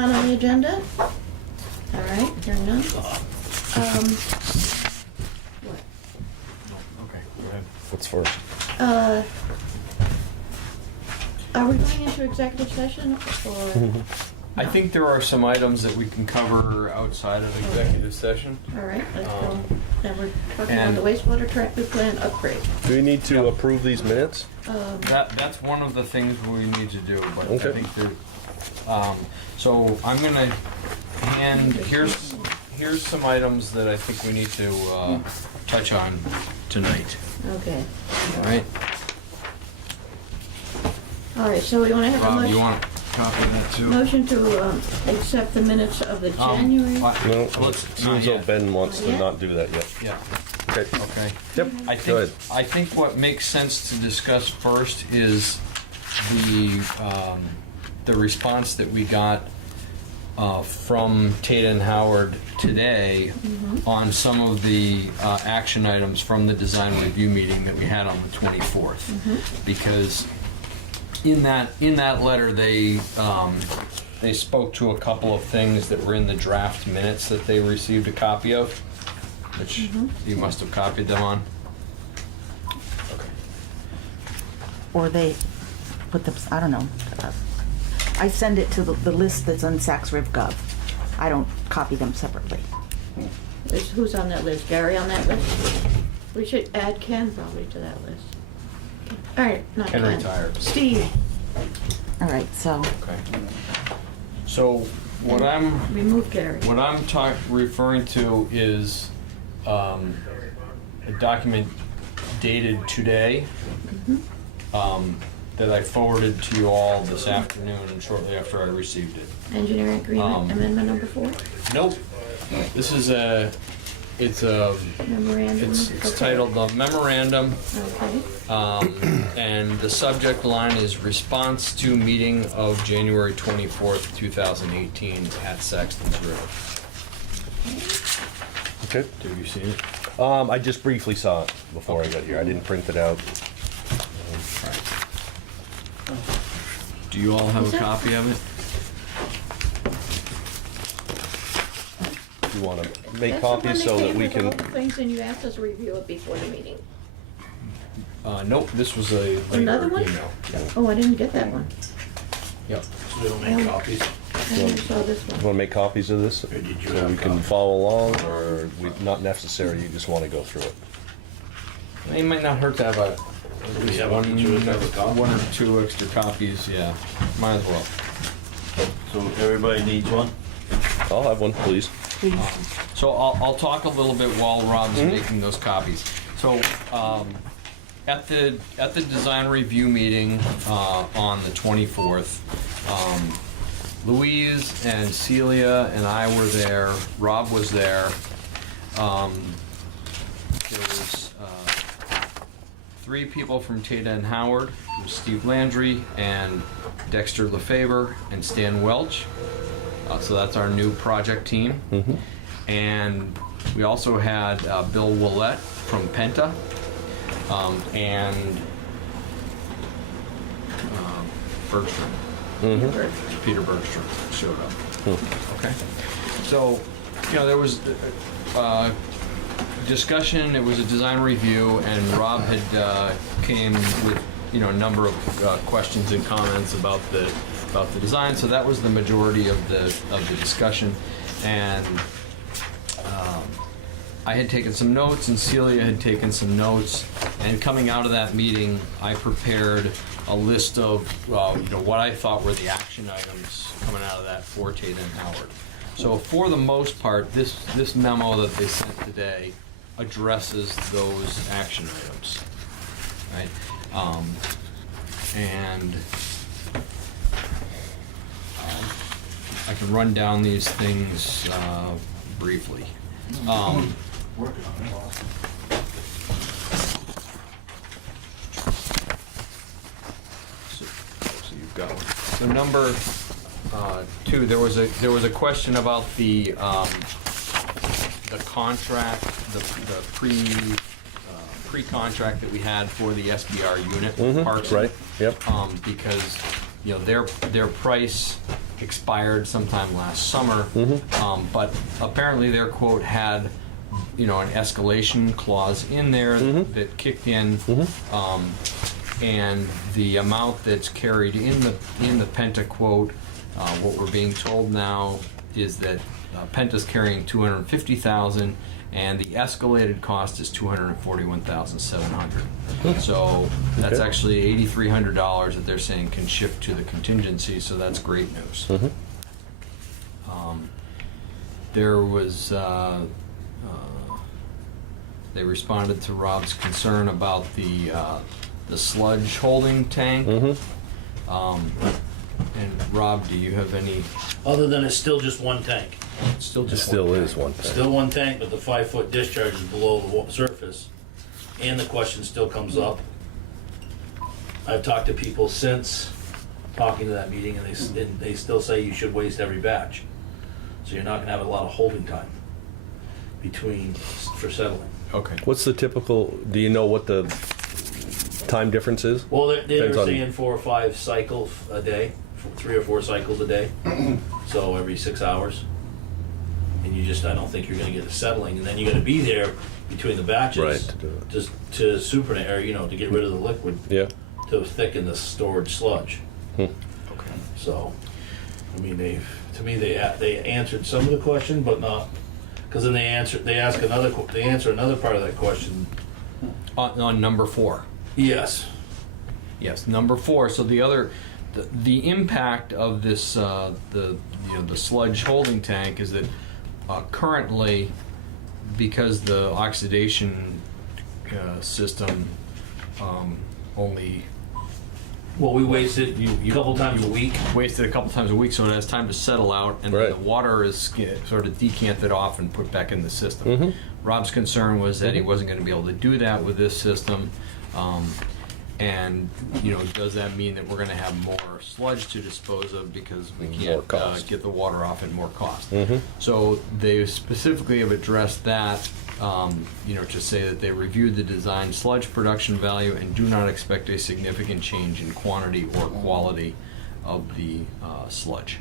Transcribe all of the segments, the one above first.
not on the agenda? All right, hearing none. What? Okay, go ahead. What's first? Are we going into executive session or? I think there are some items that we can cover outside of executive session. All right, let's go. Then we're talking about and- the wastewater treatment plant upgrade. Do we need to approve these minutes? That's one of the things we need to do, but Okay. I think there, so I'm gonna here's some items that I think we need to touch on tonight. Okay. All right, All right, so we want to have a Rob, you motion, want a copy of that too? motion to accept the minutes of the January. No, Let's seems though Ben wants to not do that yet. Yeah. Okay. Okay. Yep. Go ahead. I think what makes sense to discuss first is the response that we got from Tata and Howard today on some of the action items from the design review meeting that we had on the 24th. Because in that letter they spoke to a couple of things that were in the draft minutes that they received a copy of, which you must have copied them on. Okay. Or they put them, I don't know. I send it to the list that's on SaxRivGov. I don't copy them separately. Who's on that list? Gary on that list? We should add Ken probably to that list. All right, not Ken Ken. retired. Steve, All right, so, Okay. So what I'm remove Gary. referring to is a document dated today that I forwarded to you all this afternoon and shortly after I received it. Engineering agreement, amendment number 4, Nope. This is it's memorandum. Okay. titled the memorandum, Okay, and the subject line is response to meeting of January 24th, 2018 at Saxtons River. Okay. Have you seen it? I just briefly saw it before I got here. I didn't print it out. Do you all have Is a that- copy of it? You want to make that's the one copies so that we came can. with all the things and you asked us to review it before the meeting. Nope, this was a Another later one? email. Oh, I didn't get that one. Yep. So they'll make copies. I only saw this You one. want to make copies of this Or did you so have we can copies? follow along, or not necessary? You just want to go through it. It might not hurt to have at least Yeah, one, each of us have a copy. one or two extra copies. Yeah, might as well. So everybody needs one? I'll have one, please. So I'll talk a little bit while Rob's making those copies. So at the design review meeting on the 24th, Louise and Celia and I were there. Rob was there. There was 3 people from Tata and Howard, Steve Landry and Dexter Lefebvre and Stan Welch. So that's our new project team. And we also had Bill Willett from Penta and Bergstrom. Peter Bergstrom showed up. Okay. So, there was discussion. It was a design review, and Rob had came with a number of questions and comments about the design. So that was the majority of the discussion, and I had taken some notes, and Celia had taken some notes. And coming out of that meeting, I prepared a list of what I thought were the action items coming out of that for Tata and Howard. So for the most part, this memo that they sent today addresses those action items, right? And I can run down these things briefly. Working on it. So you've got one. So number 2, there was a question about the contract, the pre-contract that we had for the SBR unit with Parks. Right. Yep. Because their price expired sometime last summer. But apparently their quote had, an escalation clause in there that kicked in. And the amount that's carried in the Penta quote, what we're being told now is that Penta's carrying $250,000, and the escalated cost is $241,700. So that's Okay. actually $8,300 that they're saying can shift to the contingency. So that's great news. There was. They responded to Rob's concern about the sludge holding tank. And Rob, do you have any? Other than it's still just one tank. Still It just still one is tank. one thing. Still one tank, but the 5-foot discharge is below the surface. And the question still comes up. I've talked to people since talking to that meeting, and they still say you should waste every batch. So you're not gonna have a lot of holding time for settling. Okay. What's the typical, do you know what the time difference is? Well, they're Depends on- saying 4 or 5 cycles a day, 3 or 4 cycles a day. So every 6 hours. And I don't think you're gonna get a settling, and then you're gonna be there between the batches. Right, to do it. Just to supernate, or, to get rid of the liquid, Yeah. to thicken the storage sludge. Okay. So, they answered some of the question, but not, because then they answer another part of that question. On number 4. Yes. Yes, number 4. So the impact of this the sludge holding tank is that currently, because the oxidation system only Well, we wasted a couple times a week. wasted a couple times a week, so it has time to settle out, and then Right. the water is sort of decanted off and put back in the system. Rob's concern was that he wasn't going to be able to do that with this system. And, does that mean that we're going to have more sludge to dispose of because we More can't cost. get the water off at more cost? So they specifically have addressed that, to say that they reviewed the design sludge production value and do not expect a significant change in quantity or quality of the sludge.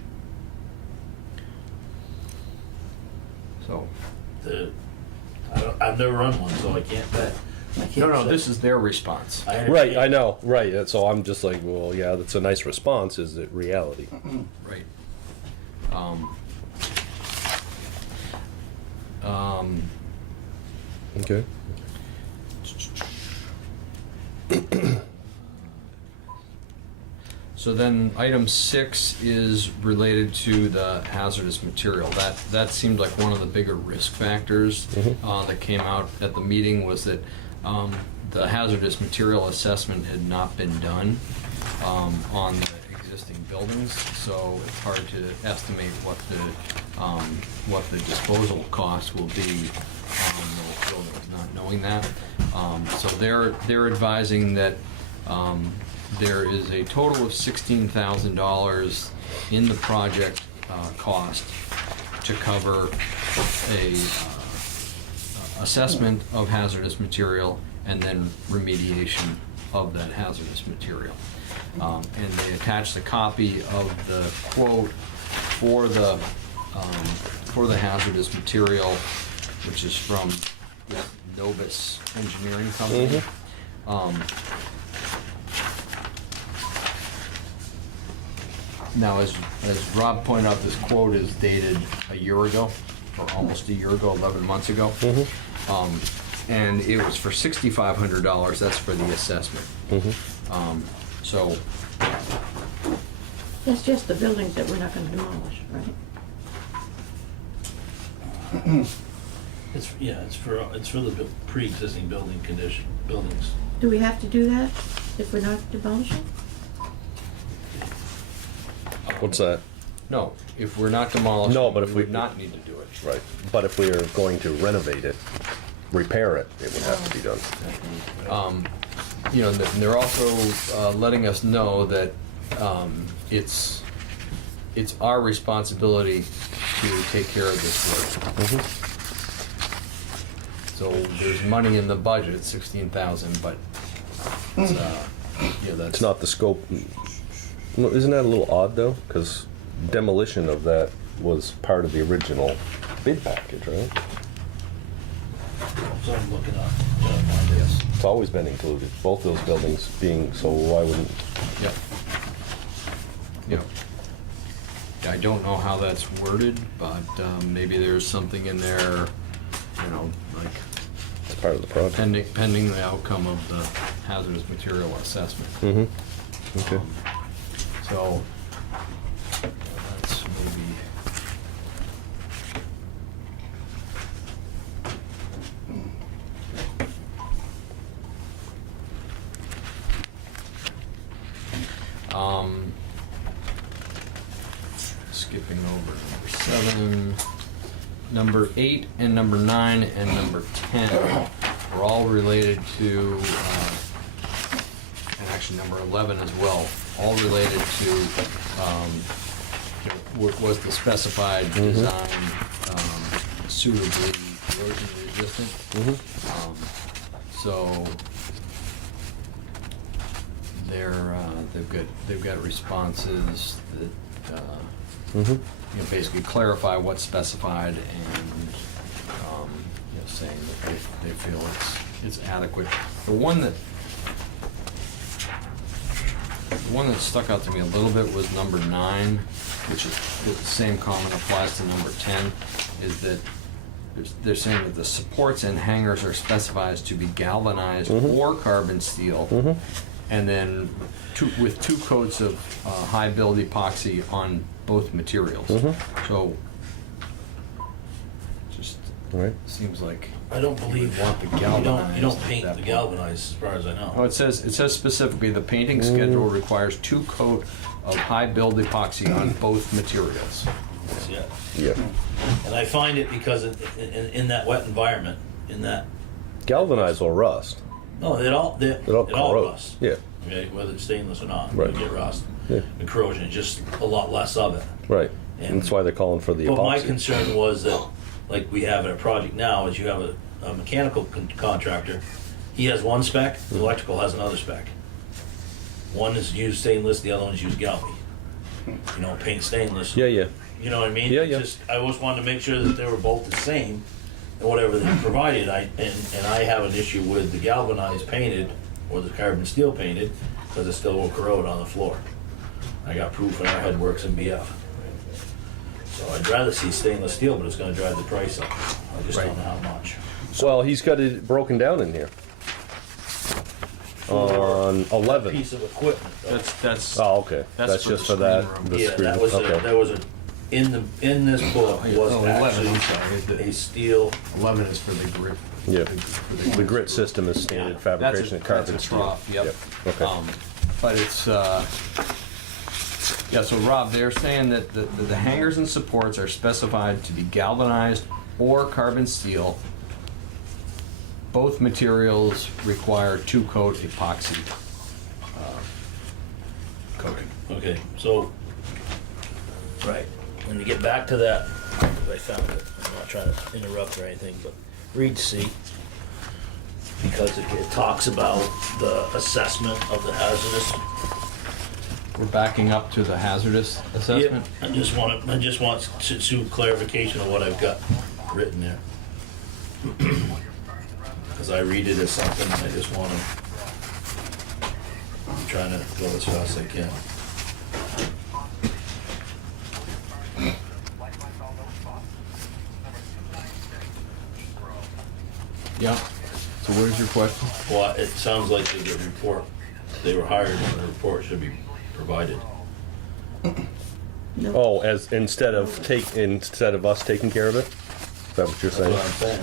So, I've never run one, so I can't bet. no, this is their response. Right, I know, right. So I'm just like, well, yeah, that's a nice response. Is it reality? Right. Okay. So then item 6 is related to the hazardous material. That seemed like one of the bigger risk factors that came out at the meeting, was that the hazardous material assessment had not been done on the existing buildings, so it's hard to estimate what the disposal cost will be on those buildings, not knowing that. So they're advising that there is a total of $16,000 in the project cost to cover a assessment of hazardous material and then remediation of that hazardous material. And they attached a copy of the quote for the hazardous material, which is from Novus Engineering Company. Now, as Rob pointed out, this quote is dated a year ago, or almost a year ago, 11 months ago. And it was for $6,500, that's for the assessment. So, That's just the buildings that we're not gonna demolish, right? It's for the pre-existing buildings. Do we have to do that if we're not demolishing? What's that? no, if we're not demolishing, No, but if we we- would not need to do it. Right. But if we are going to renovate it, repair it, it would have to be done. And they're also letting us know that it's our responsibility to take care of this work. So there's money in the budget, it's $16,000, but it's, that's It's not the scope. Well, isn't that a little odd though? Because demolition of that was part of the original bid package, right? So I'm looking up, trying to find this. It's always been included, both those buildings being, so why wouldn't, Yep. Yep. Yeah, I don't know how that's worded, but maybe there's something in there, you know, like it's part of the project? pending the outcome of the hazardous material assessment. Mm-hmm, okay. So, that's maybe. Skipping over number 7, number 8, and number 9, and number 10 are all related to, and actually number 11 as well, all related to, was the specified design suitably erosion resistant? So they've got responses that you know, basically clarify what's specified and you know, saying that they feel it's adequate. The one that stuck out to me a little bit was number 9, which is the same comment applies to number 10, is that they're saying that the supports and hangers are specified to be galvanized or carbon steel, and then with 2 coats of high build epoxy on both materials. So just Right. seems like I don't believe want the you galvanized don't at paint that the point. galvanized, as far as I know. Oh, it says specifically the painting schedule requires 2 coat of high build epoxy on both materials. Yeah. Yeah. And I find it because in that wet environment, in that, Galvanized will rust. no, it all corrode. rusts. Yeah, Okay, whether it's stainless or not, Right. you get rust. yeah, The corrosion, just a lot less of it. right. And- And that's why they're calling for the But my epoxy. concern was that, like we have in a project now, is you have a mechanical contractor. He has one spec, the electrical has another spec. One is used stainless, the other one's used galvan. You know, paint stainless. Yeah, yeah. You know what I mean? Yeah, yeah. Just, I always wanted to make sure that they were both the same, and whatever they provided. And I have an issue with the galvanized painted or the carbon steel painted because it still will corrode on the floor. I got proof in our headworks and BF. So I'd rather see stainless steel, but it's going to drive the price up. I just don't know how much. Well, he's got it broken down in here. On 11. Piece of equipment. Though. That's Oh, okay. That's That's for just the for that. screen room. The Yeah, screen. that was Okay. in this book was 11, I'm actually sorry. a steel. 11 is for the grit. Yeah. for The grit system is standard Yeah, fabrication of carbon that's a steel. trough, yep. Okay. But it's, yeah, so Rob, they're saying that the hangers and supports are specified to be galvanized or carbon steel. Both materials require 2-coat epoxy coating. Okay, so, right, when you get back to that, I found it, I'm not trying to interrupt or anything, but read C. Because it talks about the assessment of the hazardous. We're backing up to the hazardous assessment. I just want some clarification of what I've got written there. Because I read it as something, I just want to, I'm trying to go as fast as I can. Yeah. So what is your question? Well, it sounds like the report, they were hired and the report should be provided. Oh, as instead of us taking care of it? Is that what you're That's saying? what I'm saying.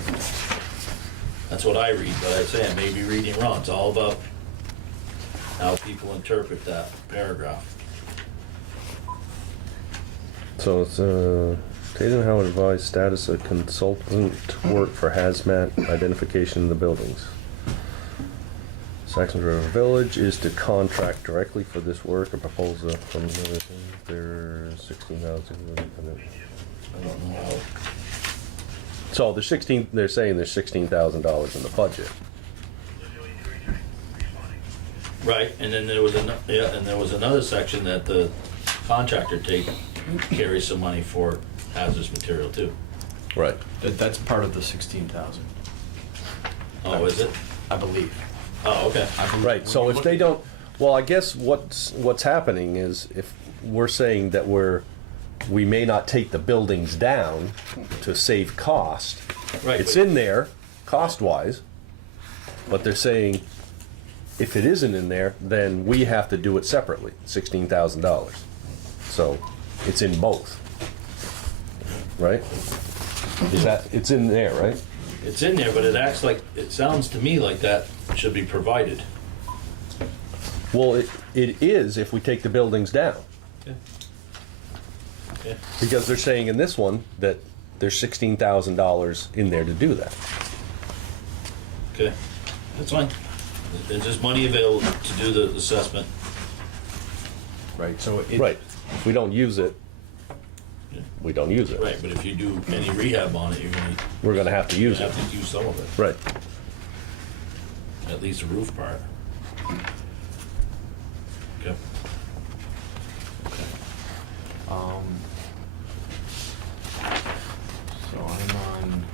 That's what I read, but I say I may be reading wrong. It's all about how people interpret that paragraph. So it's Tatum Howard advised status of consultant work for hazmat identification in the buildings. Saxtons River Village is to contract directly for this work. A proposal from there's 16,000. I don't know how. So there's 16. They're saying there's $16,000 in the budget. Right, and then there was another section that the contractor carry some money for hazardous material too. Right. That's part of the 16,000, Oh, is it? I believe. Oh, okay. I believe. Right, so if they don't, well, I guess what's happening is if we're saying that we may not take the buildings down to save cost, Right, it's but- in there, cost-wise, but they're saying if it isn't in there, then we have to do it separately, $16,000. So it's in both, right? It's in there, right? It's in there, but it sounds to me like that should be provided. Well, it is if we take the buildings down. Yeah. Because they're saying in this one that there's $16,000 in there to do that. Okay, that's fine. There's just money available to do the assessment. Right, so it. Right. If we don't use it, we don't use it. Right, but if you do any rehab on it, We're going to have to you use it. have to use some of it, Right. at least the roof part. Okay. So I'm on,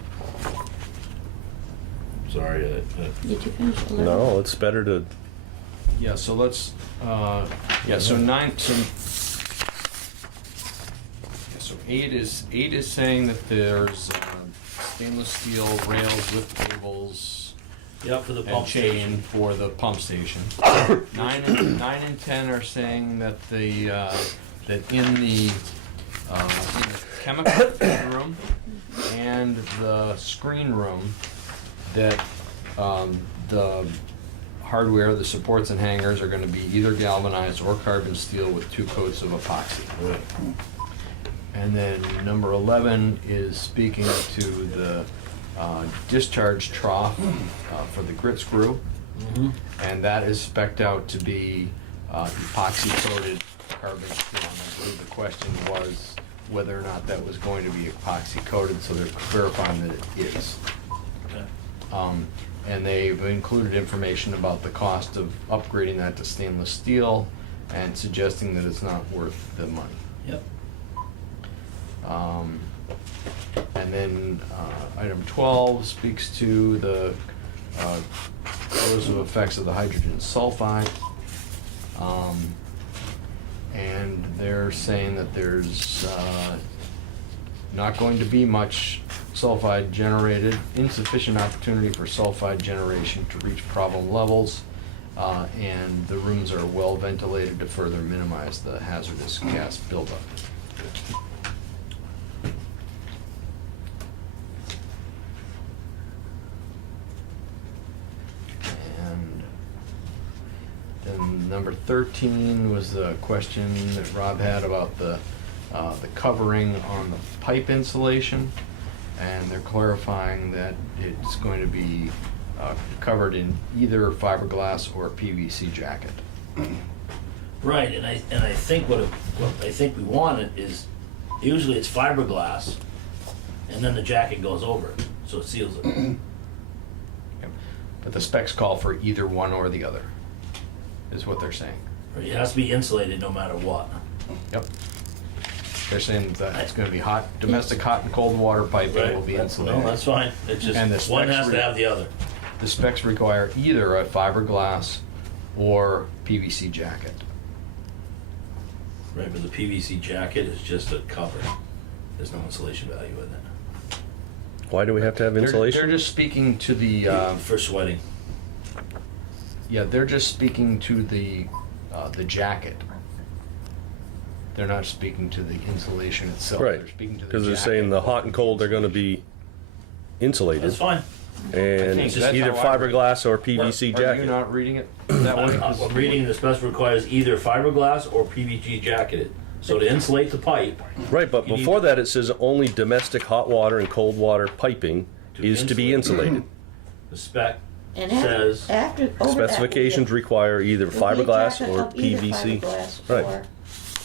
Sorry. Did you finish 11? No, it's better to. yeah, so let's, so 9, so 8 is saying that there's stainless steel rails with cables Yep, for the and pump chain station. for the pump station. 9 and 10 are saying that that in the chemical room and the screen room, that the hardware, the supports and hangers are going to be either galvanized or carbon steel with 2 coats of epoxy. Right. And then number 11 is speaking to the discharge trough for the grit screw. And that is spec'd out to be epoxy coated carbon steel. And I believe the question was whether or not that was going to be epoxy coated, so they're verifying that it is. Okay. And they've included information about the cost of upgrading that to stainless steel and suggesting that it's not worth the money. Yep. And then item 12 speaks to the corrosive effects of the hydrogen sulfide. And they're saying that there's not going to be much sulfide generated, insufficient opportunity for sulfide generation to reach problem levels, and the rooms are well ventilated to further minimize the hazardous gas buildup. And then number 13 was the question that Rob had about the covering on the pipe insulation, and they're clarifying that it's going to be covered in either fiberglass or PVC jacket. Right, and I think what I think we wanted is, usually it's fiberglass, and then the jacket goes over it, so it seals it. But the specs call for either one or the other, is what they're saying. It has to be insulated no matter what. Yep. They're saying that it's going to be hot, domestic hot and cold water piping will be insulated. No, that's fine. It's And the just, one specs has to have the other. The specs require either a fiberglass or PVC jacket. Right, but the PVC jacket is just a cover. There's no insulation value in it. Why do we have to have They're insulation? just speaking to the, For sweating. yeah, they're just speaking to the jacket. They're not speaking to the insulation itself. Right, They're speaking to the because they're jacket. saying the hot and cold are going to be insulated, That's fine. and think that's either how I read it. fiberglass or PVC Are you jacket. not reading it that way? I'm reading the spec requires either fiberglass or PVC jacketed. So to insulate the pipe, Right, but You need- before that it says only domestic hot water and cold water piping is to be insulated. the spec And says, after, over that, Specifications require either will be a fiberglass jacket or of either PVC. fiberglass Right. or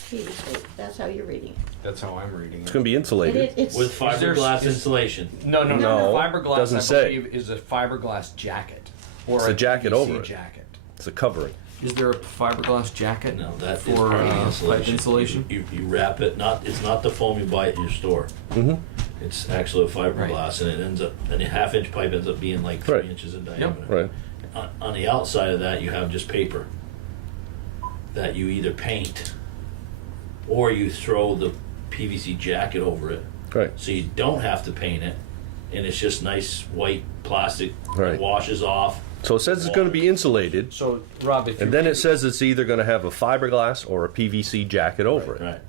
PVC. That's how you're reading it. That's how I'm reading It's it. going to be insulated. It's with fiberglass is- insulation. No. No, Fiberglass, doesn't I say. believe, is a fiberglass jacket. Or It's a jacket PVC over it. jacket. It's a covering. Is there a fiberglass jacket No, that is for part of the pipe insulation. insulation? You wrap it, it's not the foam you buy at your store. Mm-hmm. It's actually a fiberglass, and it ends up, and a half-inch pipe ends up being like 3 Right. inches in diameter. Right. On the outside of that, you have just paper that you either paint or you throw the PVC jacket over it, Right. so you don't have to paint it, and it's just nice white plastic Right. that washes off. So it says it's going to be insulated, So, Rob, if and then it says it's either going to have a fiberglass or a PVC jacket over it. Right.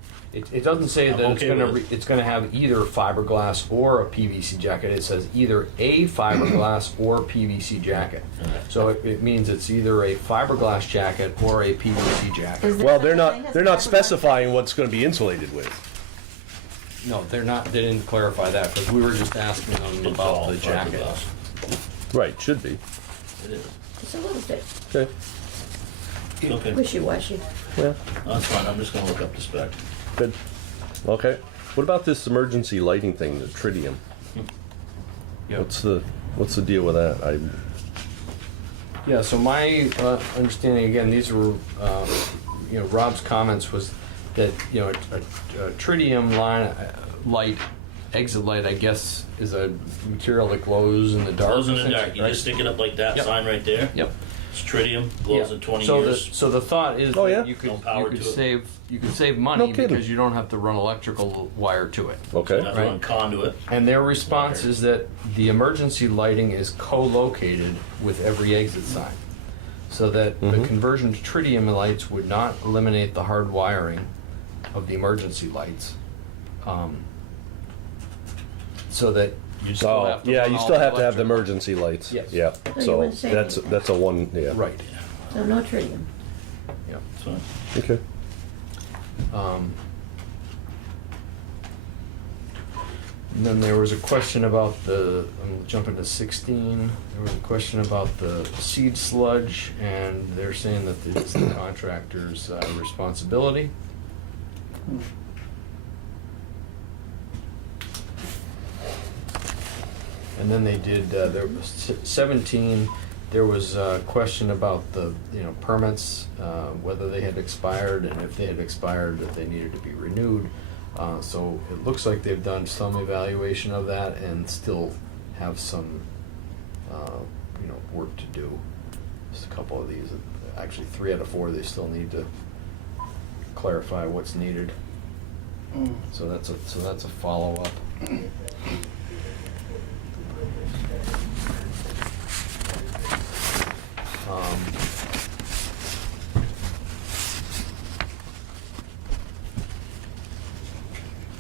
it doesn't say I'm that it's okay going to with it. it's going to have either fiberglass or a PVC jacket. It says either a fiberglass or PVC jacket. So it means it's either a fiberglass jacket or a PVC jacket. Is there Well, such a thing as they're not fiberglass? specifying what's going to be insulated with. No, they're not. They didn't clarify that because we were just asking them It's about all the jacket. fiberglass. Right, should be. It is. It's a little bit Okay. Okay, wishy-washy. Yeah, that's fine, I'm just gonna look up the spec. good. Okay. What about this emergency lighting thing, the tritium? Yep. What's the deal with that? Yeah, so my understanding, again, these were, Rob's comments was that, a tritium line, light, exit light, I guess, is a material that glows in the dark. Glows in the dark, essentially, you right? just stick it up like that Yep. sign right there. Yep. It's tritium, glows Yeah. in 20 so years. So the thought is Oh, yeah? that you could, No power you could to it. save money No kidding. because you don't have to run electrical wire to it. Okay. That's Right. on conduit. And their response Okay. is that the emergency lighting is co-located with every exit sign. So that the conversion to tritium lights would not eliminate the hard wiring of the emergency lights. So that you still Oh, have to yeah, run you all still have to have the electrical. emergency lights. Yes. Yeah. So you So wouldn't say anything. that's a one. Yeah. Right. So no tritium. Yeah. It's fine. Okay. And then there was a question about I'm jumping to 16, there was a question about the seed sludge, and they're saying that it's the contractor's responsibility. And then they did, there was 17, there was a question about the, permits, whether they had expired, and if they had expired, that they needed to be renewed. So it looks like they've done some evaluation of that and still have some, work to do. Just a couple of these, actually 3 out of 4, they still need to clarify what's needed. So that's a follow-up.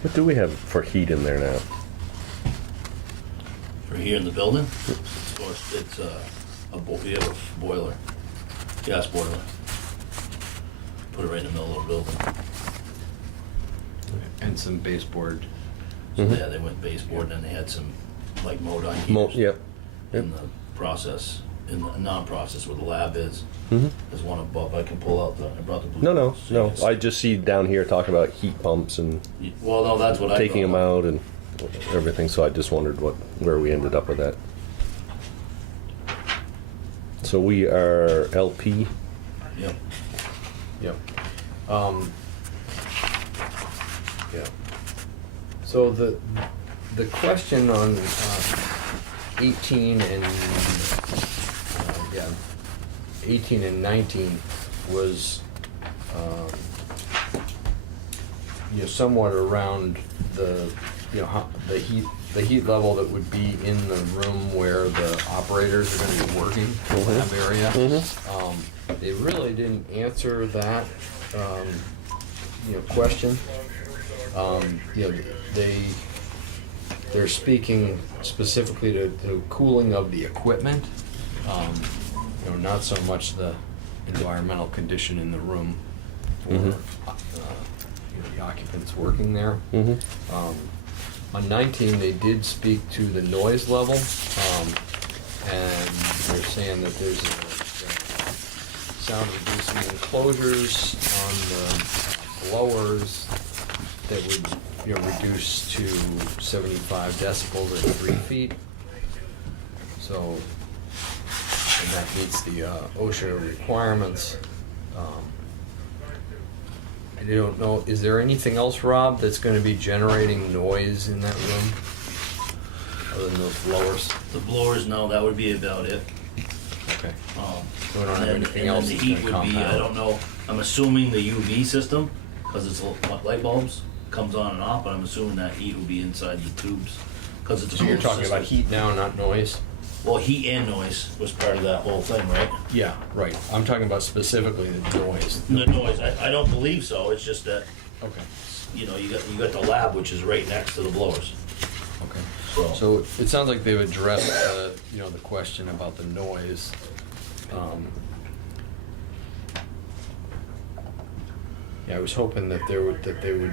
What do we have for heat in there now? For here in the building, it's we have a boiler, gas boiler. Put it right in the middle of the building. And some baseboard. So yeah, they went baseboard, and then they had some like Modine heaters Yep. in the process, in the non-process where the lab is. Mhm. There's one above. I can pull out I brought the blue. No. so you can see. I just see down here talking about heat pumps and Well, no, that's what I taking them brought up. out and everything. So I just wondered where we ended up with that. So we are LP. Yep. Yep. Yeah. So the question on 18 and 18 and 19 was somewhat around the the heat level that would be in the room where the operators are going to be working, the lab area. They really didn't answer that question. They're speaking specifically to cooling of the equipment, not so much the environmental condition in the room for the occupants working there. On 19, they did speak to the noise level, and they're saying that there's sound reducing enclosures on the blowers that would reduce to 75 decibels at 3 feet. So, and that meets the OSHA requirements. I don't know, is there anything else, Rob, that's gonna be generating noise in that room? Other than those blowers? The blowers, no, that would be about it. Okay. Um, We don't have and then- anything and then else the that's heat gonna would be, I compound. don't know, I'm assuming the UV system, because it's light bulbs, comes on and off, but I'm assuming that heat will be inside the tubes, because it's a So you're closed talking about system. heat now, not noise? Well, heat and noise was part of that whole thing, right? Yeah, right. I'm talking about specifically the noise. The noise, I don't believe so, it's just that, Okay. you know, you got the lab, which is right next to the blowers, Okay. so. So it sounds like they've addressed, you know, the question about the noise. Yeah, I was hoping that they would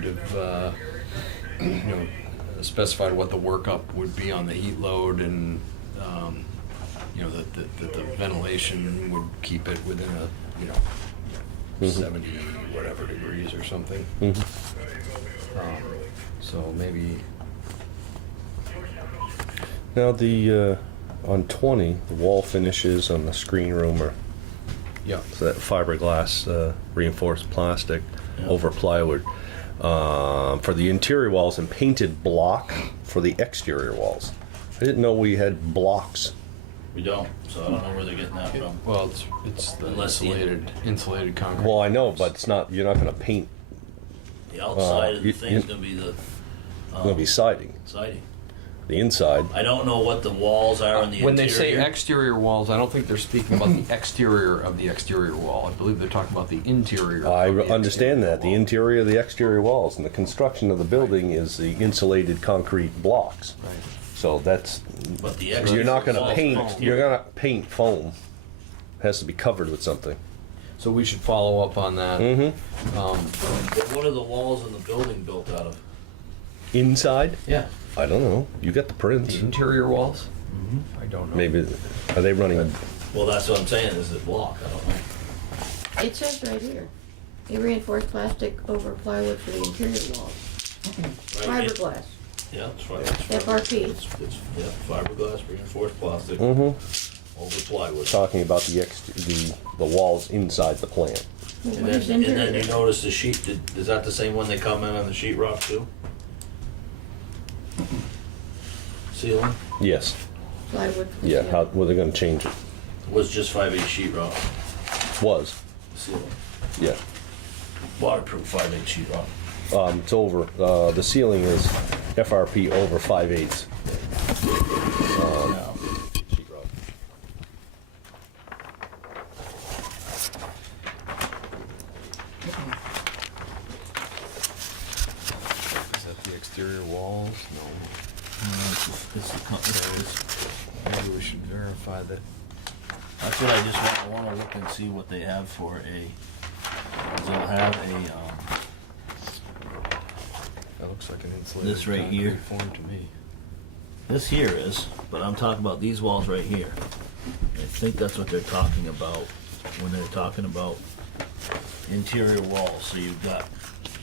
have, you know, specified what the workup would be on the heat load and, you know, that the ventilation would keep it within a, you know, 70 whatever degrees or something. So maybe. Now the on 20, the wall finishes on the screen room are Yeah. so that fiberglass reinforced plastic Yeah. over plywood for the interior walls and painted block for the exterior walls. I didn't know we had blocks. We don't, so I don't know where they're getting that from. Well, it's the Unless the- insulated concrete. Well, I know, but it's not. You're not going to paint. The outside of the you- thing is gonna be the It's going to be siding. siding. The inside. I don't know what the walls are on the When interior. they say exterior walls, I don't think they're speaking about the exterior of the exterior wall. I believe they're talking about the interior. I of the understand exterior that. The wall. interior of the exterior walls and the construction of the building is the insulated concrete blocks. Right. So that's, But the you're exterior not going to walls paint, are you're exterior. going to paint foam. Has to be covered with something. So we should follow up on that. Mm-hmm. But what are the walls in the building built out of? Inside? Yeah. I don't know. You got the prints. The interior walls? I don't know. Maybe, are they running? Well, that's what I'm saying, is it block? I don't know. It says right here, a reinforced plastic over plywood for the interior walls. Right, Fiberglass, Yeah, it's right. FRP. It's, yeah, fiberglass, reinforced plastic, Mm-hmm. over plywood. Talking about the walls inside the plant. And What is then you interior? notice the sheet, is that the same one they come in on the sheet rock too? Ceiling Yes. Plywood. for the Yeah. ceiling. How were they going to change it? was just 5/8 sheet rock, Was. ceiling, Yeah. waterproof 5/8 sheet rock. It's over. The ceiling is FRP over 5/8. Yeah. Sheetrock. Is that the exterior walls? No. Maybe we should verify that. That's what I just want to look and see what they have for a, 'cause they'll have a, That looks like an insulated This right concrete here. form to me. this here is, but I'm talking about these walls right here. I think that's what they're talking about when they're talking about interior walls. So you've got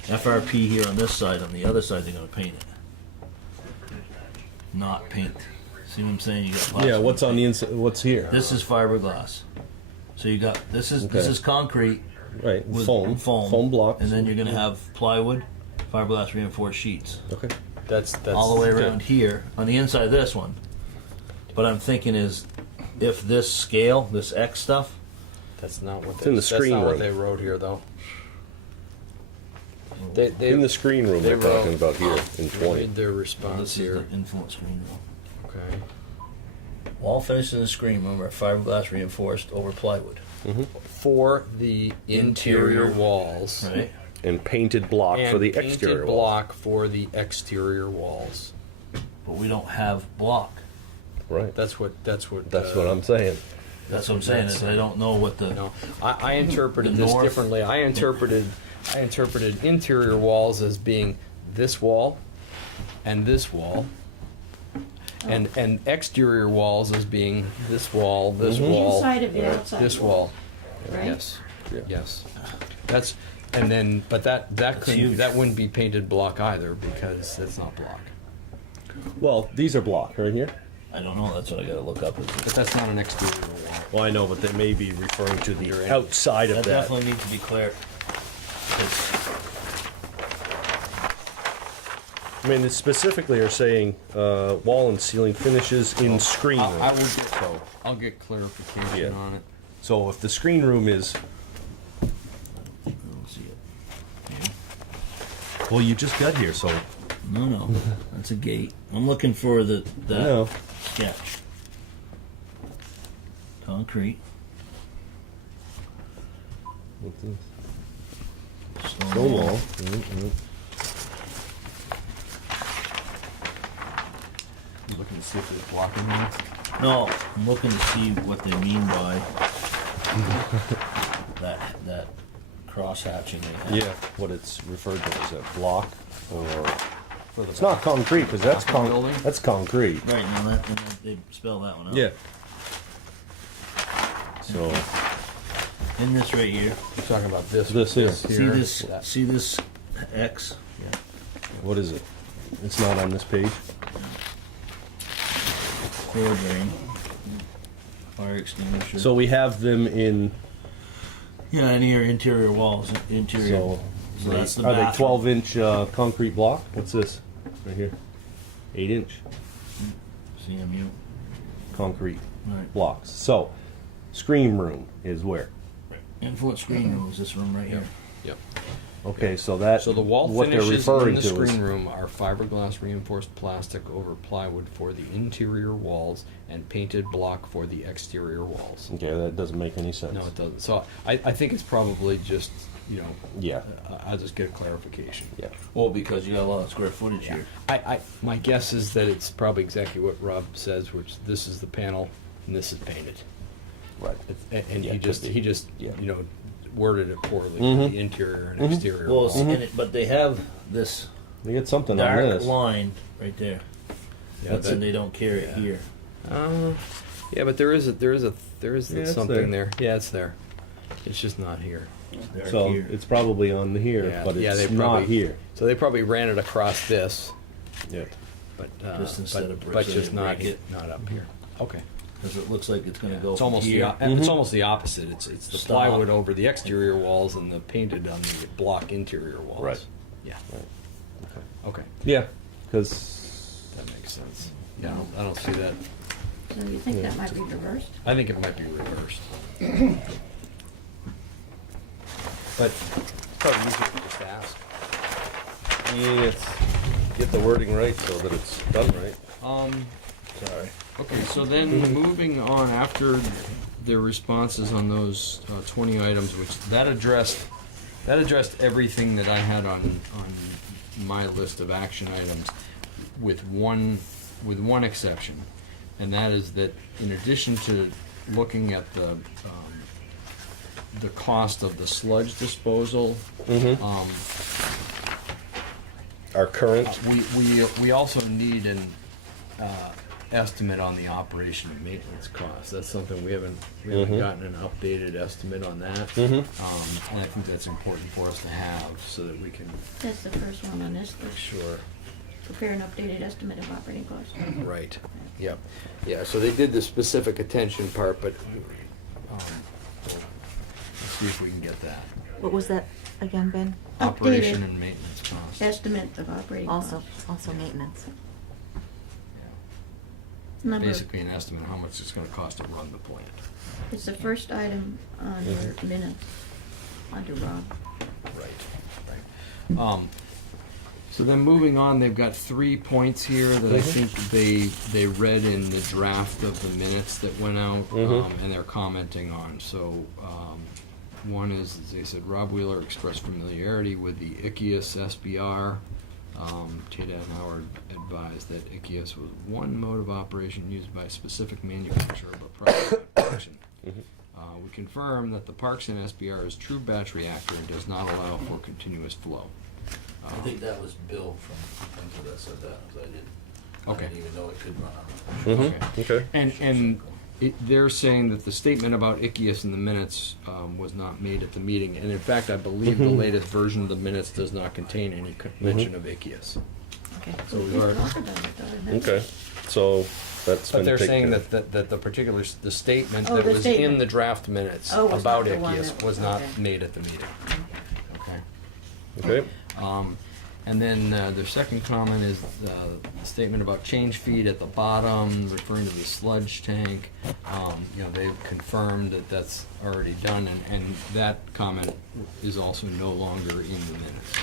FRP here on this side, on the other side they're gonna paint it. Not paint. See what I'm saying? You got plastic. Yeah. What's on the paint. inside? What's here? This is fiberglass. So you got, this is Okay. concrete Right. with Foam. Foam blocks. and then you're gonna have plywood, fiberglass reinforced sheets. Okay. That's All the way good. around here on the inside of this one. But I'm thinking is if this scale, this X stuff, That's not what It's in the that's screen not what room. they wrote here, though. They In the screen room they they're talking wrote- about here in 20. read their this response is here. the influence screen room. Okay. All finished in the screen room are fiberglass reinforced over plywood. For the interior Interior. walls. Right? And painted block And for the painted exterior walls. block for the exterior walls. But we don't have block. Right. That's what. That's what I'm saying. That's what I'm saying, is I don't know what the No, I interpreted The this north- differently. I interpreted interior walls as being this wall and this wall, and exterior walls as being this wall, this wall, Inside of the outside. this wall. Right? Yes, Yeah. yes. That's and then, but that couldn't huge. that wouldn't be painted block either because it's not block. Well, these are block right here. I don't know, that's what I gotta look up. But that's not an exterior wall. Well, I know, but they may be referring to the outside of That that. definitely needs to be clear. 'Cause I mean, they specifically are saying wall and ceiling finishes in screen room. I'll get clarification Yeah. on it. So if the screen room is, I don't see it. well, you just got here, so No, that's a gate. I'm looking for that no. sketch. Concrete, What's this? stone Stone wall. wall. Mm-hmm. You looking to see if there's blocking there? No, I'm looking to see what they mean by that cross hatching they have. Yeah, what it's referred to as a block, or For the it's not concrete because that's building? that's concrete. Right now, that they spell that one out. Yeah. So In this right here. You're talking about this. This here. that. See this X? what is it? It's not on this page. Floor drain. Fire extinguisher. So we have them in. yeah, and here interior walls, interior. So, So that's the are they bathroom. 12-inch concrete block? What's this? Right here. 8-inch CMU. concrete Right. blocks. So, screen room is where? Infoot screen room is this room right here. Yep. Okay, so that So the wall what they're finishes in referring the to screen is room are fiberglass reinforced plastic over plywood for the interior walls and painted block for the exterior walls. okay. That doesn't make any sense. No, it doesn't. So I think it's probably just, Yeah, I'll just get a clarification. yeah. Well, because you got a lot of square footage here. My guess is that it's probably exactly what Rob says, which this is the panel and this is painted. Right. And Yeah, he it just could be. he just Yeah. worded it poorly Mhm. for the interior and exterior Well, walls. but they have this They get something on dark this. line right there. Yeah, That's that- and they don't carry it here. Yeah, but there is Yeah, it's something there. Yeah, it's there. It's just not here. It's dark So here. it's probably on here, Yeah, but yeah, it's they not probably- here. So they probably ran it across this, Yeah. but Just instead of but bricks, just they not break it. not up here. Okay. Because it looks like it's going to go It's from almost here. it's almost the opposite. It's the Stop. plywood over the exterior walls and the painted on the block interior walls. Right. Yeah. Right. Okay. Yeah, because That makes sense. Yeah, I don't see that. So you think that might be reversed? I think it might be reversed. But it's probably easier to just ask. get the wording right so that it's done right. Sorry. Okay, so then moving on after their responses on those 20 items, which that addressed everything that I had on my list of action items, with one exception, and that is that in addition to looking at the cost of the sludge disposal, Our current. we also need an estimate on the operation and maintenance costs. That's something we haven't gotten an updated estimate on that. And I think that's important for us to have so that we can. That's the first one on this list. Sure. Prepare an updated estimate of operating costs. Right. Yep. Yeah. So they did the specific attention part, but let's see if we can get that What was that again, Ben? operation Updated and maintenance costs. estimate of operating costs. Also maintenance. Number, Basically, an estimate of how much it's going to cost to run the plant. it's the first item on your minutes, under Rob. Right. So then moving on, they've got 3 points here that I think they read in the draft of the minutes that went out, and they're commenting on. So one is, they said, Rob Wheeler expressed familiarity with the ICIUS SBR. Tata and Howard advised that ICIUS was one mode of operation used by a specific manufacturer but private production. We confirm that the Parkson SBR is true batch reactor and does not allow for continuous flow. I think that was Bill from that said that. 'Cause I Okay. didn't even know it could run on that. Okay. Okay. And they're saying that the statement about ICIUS in the minutes was not made at the meeting, and in fact, I believe the latest version of the minutes does not contain any mention of ICIUS. Okay. So We we've did already- talk about it though, didn't we? Okay. So That's But been they're taken saying care of. that the particular, the statement Oh, that the was in statement. the draft minutes Oh, was about not the one Ickes that- was not okay. made at the meeting. Okay. Okay. And then their second comment is the statement about change feed at the bottom, referring to the sludge tank. They've confirmed that that's already done, and that comment is also no longer in the minutes.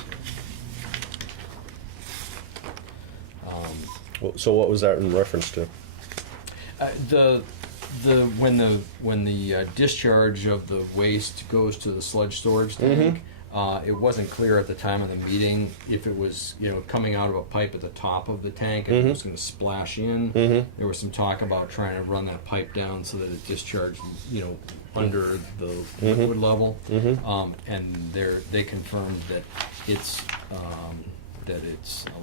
Well, so what was that in reference to? When the discharge of the waste goes to the sludge storage tank, it wasn't clear at the time of the meeting if it was coming out of a pipe at the top of the tank and it was going to splash in. There was some talk about trying to run that pipe down so that it discharged under the liquid level, and they confirmed that it's I'll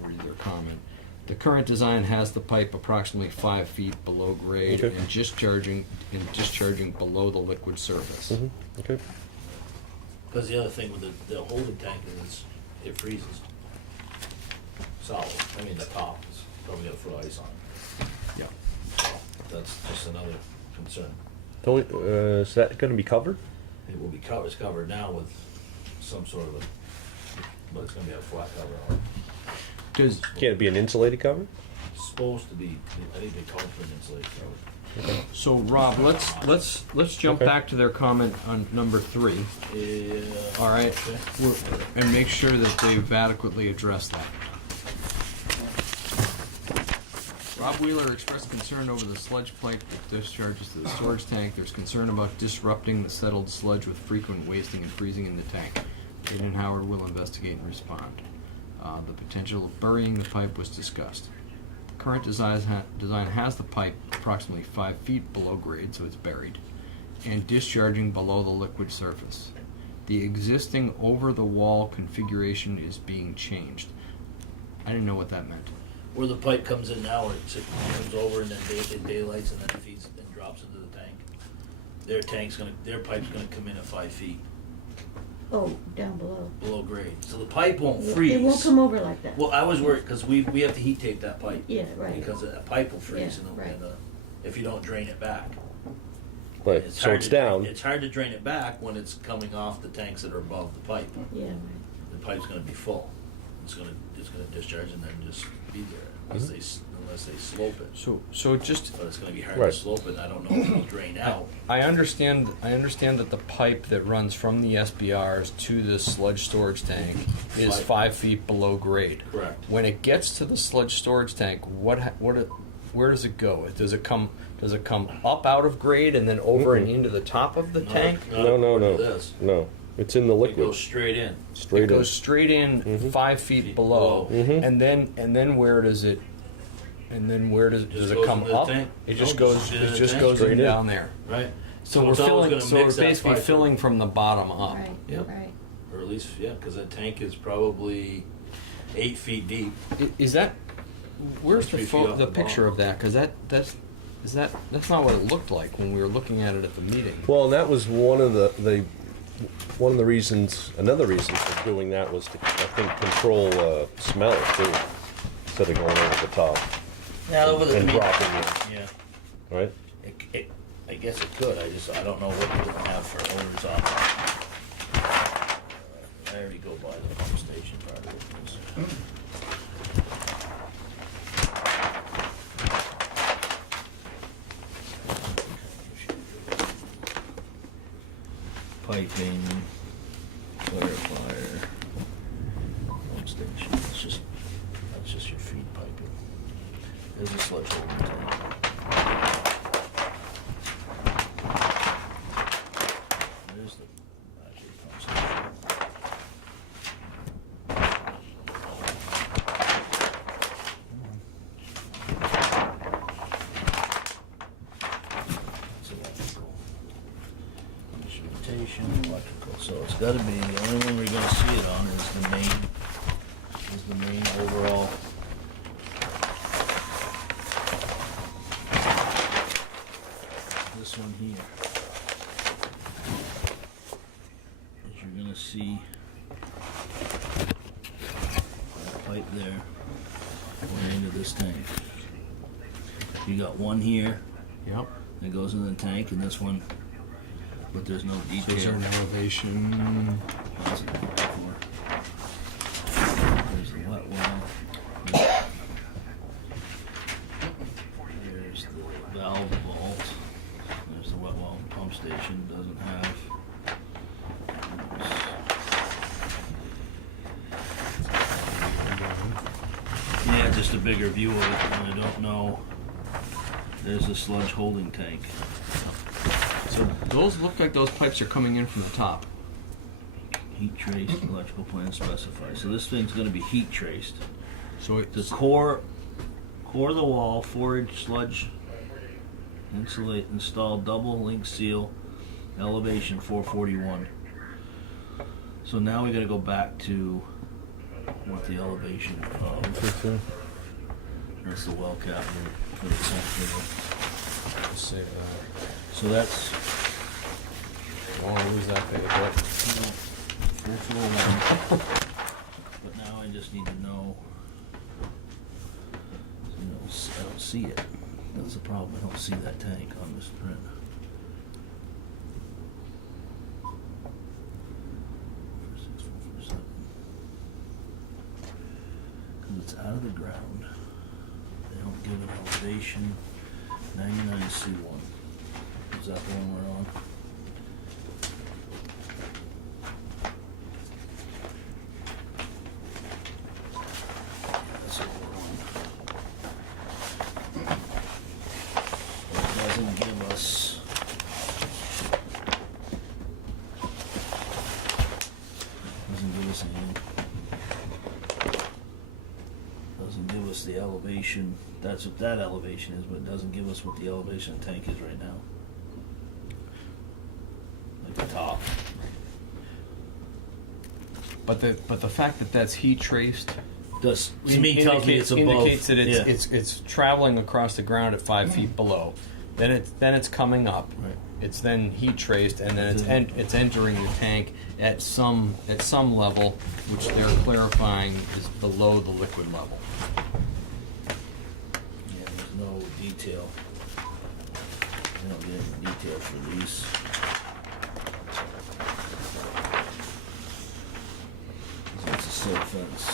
read their comment. The current design has the pipe approximately 5 feet below grade Okay. and discharging below the liquid surface. Okay. Because the other thing with the holding tank is it freezes solid. I mean, the top is probably gonna throw ice on it. Yeah. So that's just another concern. Is that going to be covered? It will be covered, it's covered now with some sort of but it's gonna be a flat cover on it. Does Can't it be an insulated cover? It's supposed to be, I think they call it for an insulated cover. So Rob, let's jump Okay. back to their comment on number 3. Yeah. All right, Okay. and make sure that they've adequately addressed that. Rob Wheeler expressed concern over the sludge pipe that discharges to the storage tank. There's concern about disrupting the settled sludge with frequent wasting and freezing in the tank. Aiden Howard will investigate and respond. The potential of burying the pipe was discussed. The current design has the pipe approximately 5 feet below grade, so it's buried, and discharging below the liquid surface. The existing over-the-wall configuration is being changed. I didn't know what that meant. Where the pipe comes in now, where it comes over and then it daylights and then it feeds and drops into the tank. Their pipe's gonna come in at 5 feet Oh, down below. below grade. So the pipe won't freeze. It won't come over like that. Well, I was worried, because we have to heat tape that pipe. Yeah, right. Because a pipe will freeze Yeah, right. if you don't drain it back. Right. So hard it's to down. It's hard to drain it back when it's coming off the tanks that are above the pipe. Yeah, right. The pipe's gonna be full. It's gonna discharge and then just be there unless they slope it. So just But it's gonna be hard Right. to slope it. I don't know if it'll drain out. I understand that the pipe that runs from the SBRs to the sludge storage tank is 5 feet below grade. Correct. When it gets to the sludge storage tank, where does it go? Does it come up out of grade and then over and into the top of the tank? No. This. No. It's in the It liquid. goes straight in. Straight It in. goes straight in 5 feet below, Mhm. and then where does it? And then where does Just it goes come into the up? tank? It No, just just goes. in It the just tank. goes Straight in in. down there. Right. So we're it's always filling. gonna So we're mix that basically 5 filling from the bottom up. Right, Yep. right. Or at least, yeah, because that tank is probably 8 feet deep. Is that? Where's the 3 feet off the the picture bottom. of that? Because that's not what it looked like when we were looking at it at the meeting. Well, and that was one of the reasons. Another reason for doing that was to, I think, control smell too, instead of going over the top Yeah, and dropping it. Yeah. Right. I guess it could. I don't know what we're gonna have for odors on it. I already go by the pump station part of it. Piping, clarifier, pump station. That's just your feed piping. There's a sludge holding tank. There's the actual pump station. It's electrical. Instrumentation, electrical. So it's got to be, the only one we're going to see it on is the main overall. This one here. As you're gonna see that pipe there going into this tank. You got one here Yep. that goes in the tank, and this one, but there's no Is detail. there an elevation? What's it called for? There's the wet well. There's the valve vault. There's the wet well and pump station. Doesn't have. Yeah, just a bigger view of it, and I don't know. There's a sludge holding tank. So those look like those pipes are coming in from the top. Heat traced, electrical plan specified. So this thing's going to be heat traced. So The it's core of the wall, 4-inch sludge installed double link seal, elevation 441. So now we got to go back to what the elevation of. That's the well cap for the center. let's say So that's I don't want to lose that thing a bit. 441. But now I just need to know. I don't see it. That's the problem. I don't see that tank on this print. 46447. Because it's out of the ground. They don't give an elevation. 99C1. Is that the one we're on? That's what we're on. It doesn't give us. Anything. Doesn't give us the elevation. That's what that elevation is, but it doesn't give us what the elevation of the tank is right now. Like the top. But the fact that that's heat traced Does to me tells me it's above. indicates that yeah. it's traveling across the ground at 5 feet below. Then it's coming up. Right. It's then heat traced, and then it's entering the tank at some level, which they're clarifying is below the liquid level. Yeah, there's no detail. They don't get any detail for these. It's a silt fence.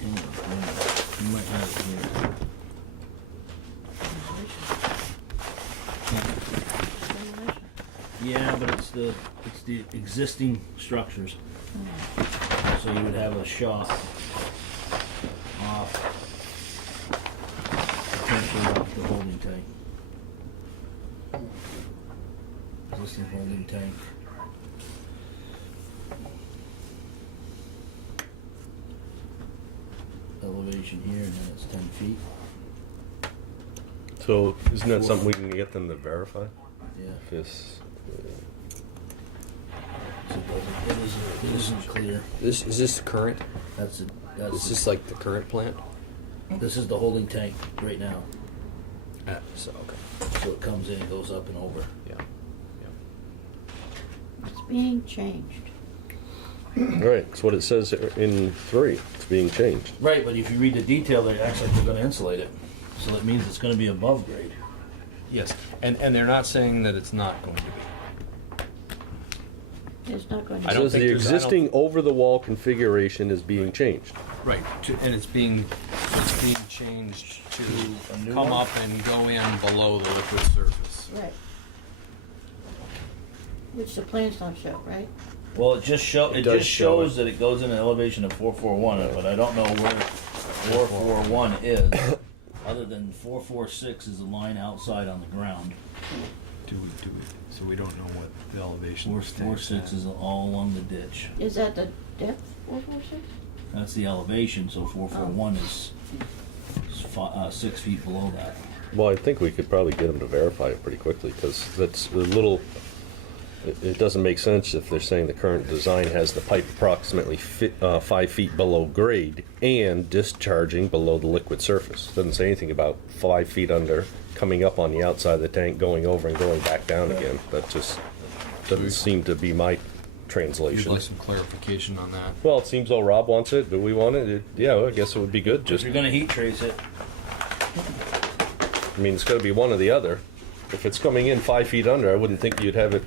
You might have it here. Yeah, but it's the existing structures. So you would have a shop off, potentially off the holding tank. Existing holding tank. Elevation here, and then it's 10 feet. So isn't that something we can get them to verify? Yeah. If this, So it isn't clear. Is this current? That's Is this this like the current plant? this is the holding tank right now. So okay. So it comes in and goes up and over. Yeah. It's being changed. right, it's what it says in 3. It's being changed. Right, but if you read the detail, they acts like they're going to insulate it. So that means it's going to be above grade. Yes, and they're not saying that it's not going to be. It's not going to. I It don't says think the there's- I don't- existing over-the-wall configuration is being changed. Right, and it's being changed to A new come one? up and go in below the liquid surface. Right. Which the plans don't show, right? Well, it just does show shows that it goes in an elevation of 441, but I don't know where 441 is. Other than 446 is a line outside on the ground. So we don't know what the elevation. 446 is all along the ditch. Is that the depth, 446? That's the elevation, so 441 is 6 feet below that. Well, I think we could probably get them to verify it pretty quickly, because that's a little, it doesn't make sense if they're saying the current design has the pipe approximately 5 feet below grade and discharging below the liquid surface. Doesn't say anything about 5 feet under, coming up on the outside of the tank, going over and going back down again. That just doesn't seem to be my You'd translation. like some clarification on that? Well, it seems though Rob wants it. Do we want it? Yeah, well, I guess it would be good. If Just, you're gonna heat trace it, I mean, it's got to be one or the other. If it's coming in 5 feet under, I wouldn't think you'd have it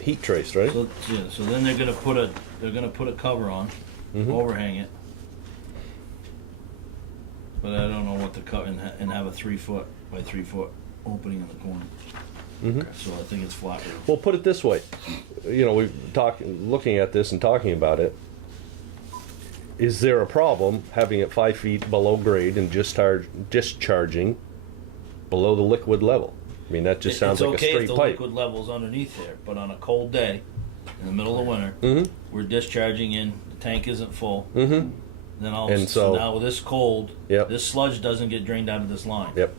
heat traced, right? so, yeah, so then they're gonna put a cover on, overhang it. But I don't know what to cut and have a 3 foot by 3 foot opening in the corner. So I think it's flat roof. Well, put it this way. You know, looking at this and talking about it. Is there a problem having it 5 feet below grade and discharging below the liquid level? I mean, that just sounds like a It's okay straight if the pipe. liquid level's underneath there, but on a cold day, in the middle of winter, we're discharging in, the tank isn't full. Then And so so- now with this cold, Yep. this sludge doesn't get drained out of this line. Yep.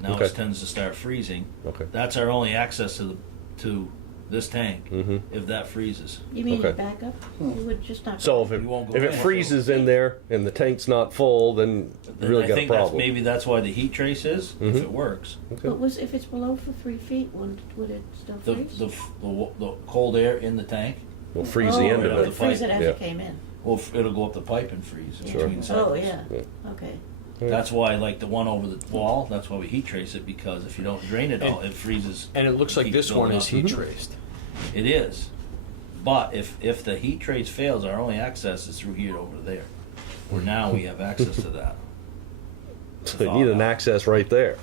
Now Okay. it tends to start freezing. Okay. That's our only access to this tank. If that freezes, You mean Okay. backup? You would just not. So We won't go if it in. freezes in there and the tank's not full, then you then really I got a think that's problem. maybe that's why the heat trace is. If it works, But if it's below for 3 feet, would it still the freeze? the cold air in the tank, We'll freeze Oh, the end right of up it. the freeze it as Yeah. it came in. well, it'll go up the pipe and freeze in Sure. between Oh, cycles. yeah, okay. That's why, like the one over the wall, that's why we heat trace it, because if you don't drain it all, it freezes. And it looks like keeps this one building is up. heat traced. It is, but if the heat trace fails, our only access is through here over there. Where now we have access to that. So you need an access right there.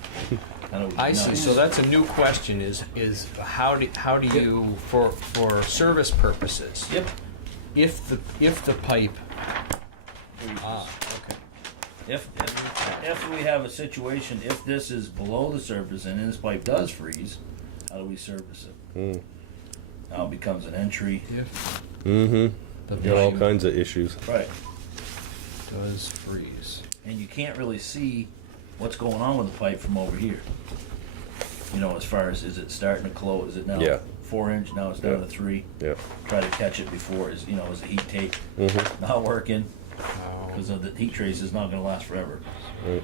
How do we I know? see. So that's a new question: is how do you for service purposes? Yep. If the pipe. Okay. If we have a situation, if this is below the surface and this pipe does freeze, how do we service it? Now it becomes an entry. If You the got all pipe kinds of issues. Right. does freeze. And you can't really see what's going on with the pipe from over here. You know, as far as, is it starting to close? Is it now Yeah. 4 inch? Now it's down Yeah. to 3. Yeah. Try to catch it before, is the heat tape not working? Because the heat trace is not going to last forever. Right.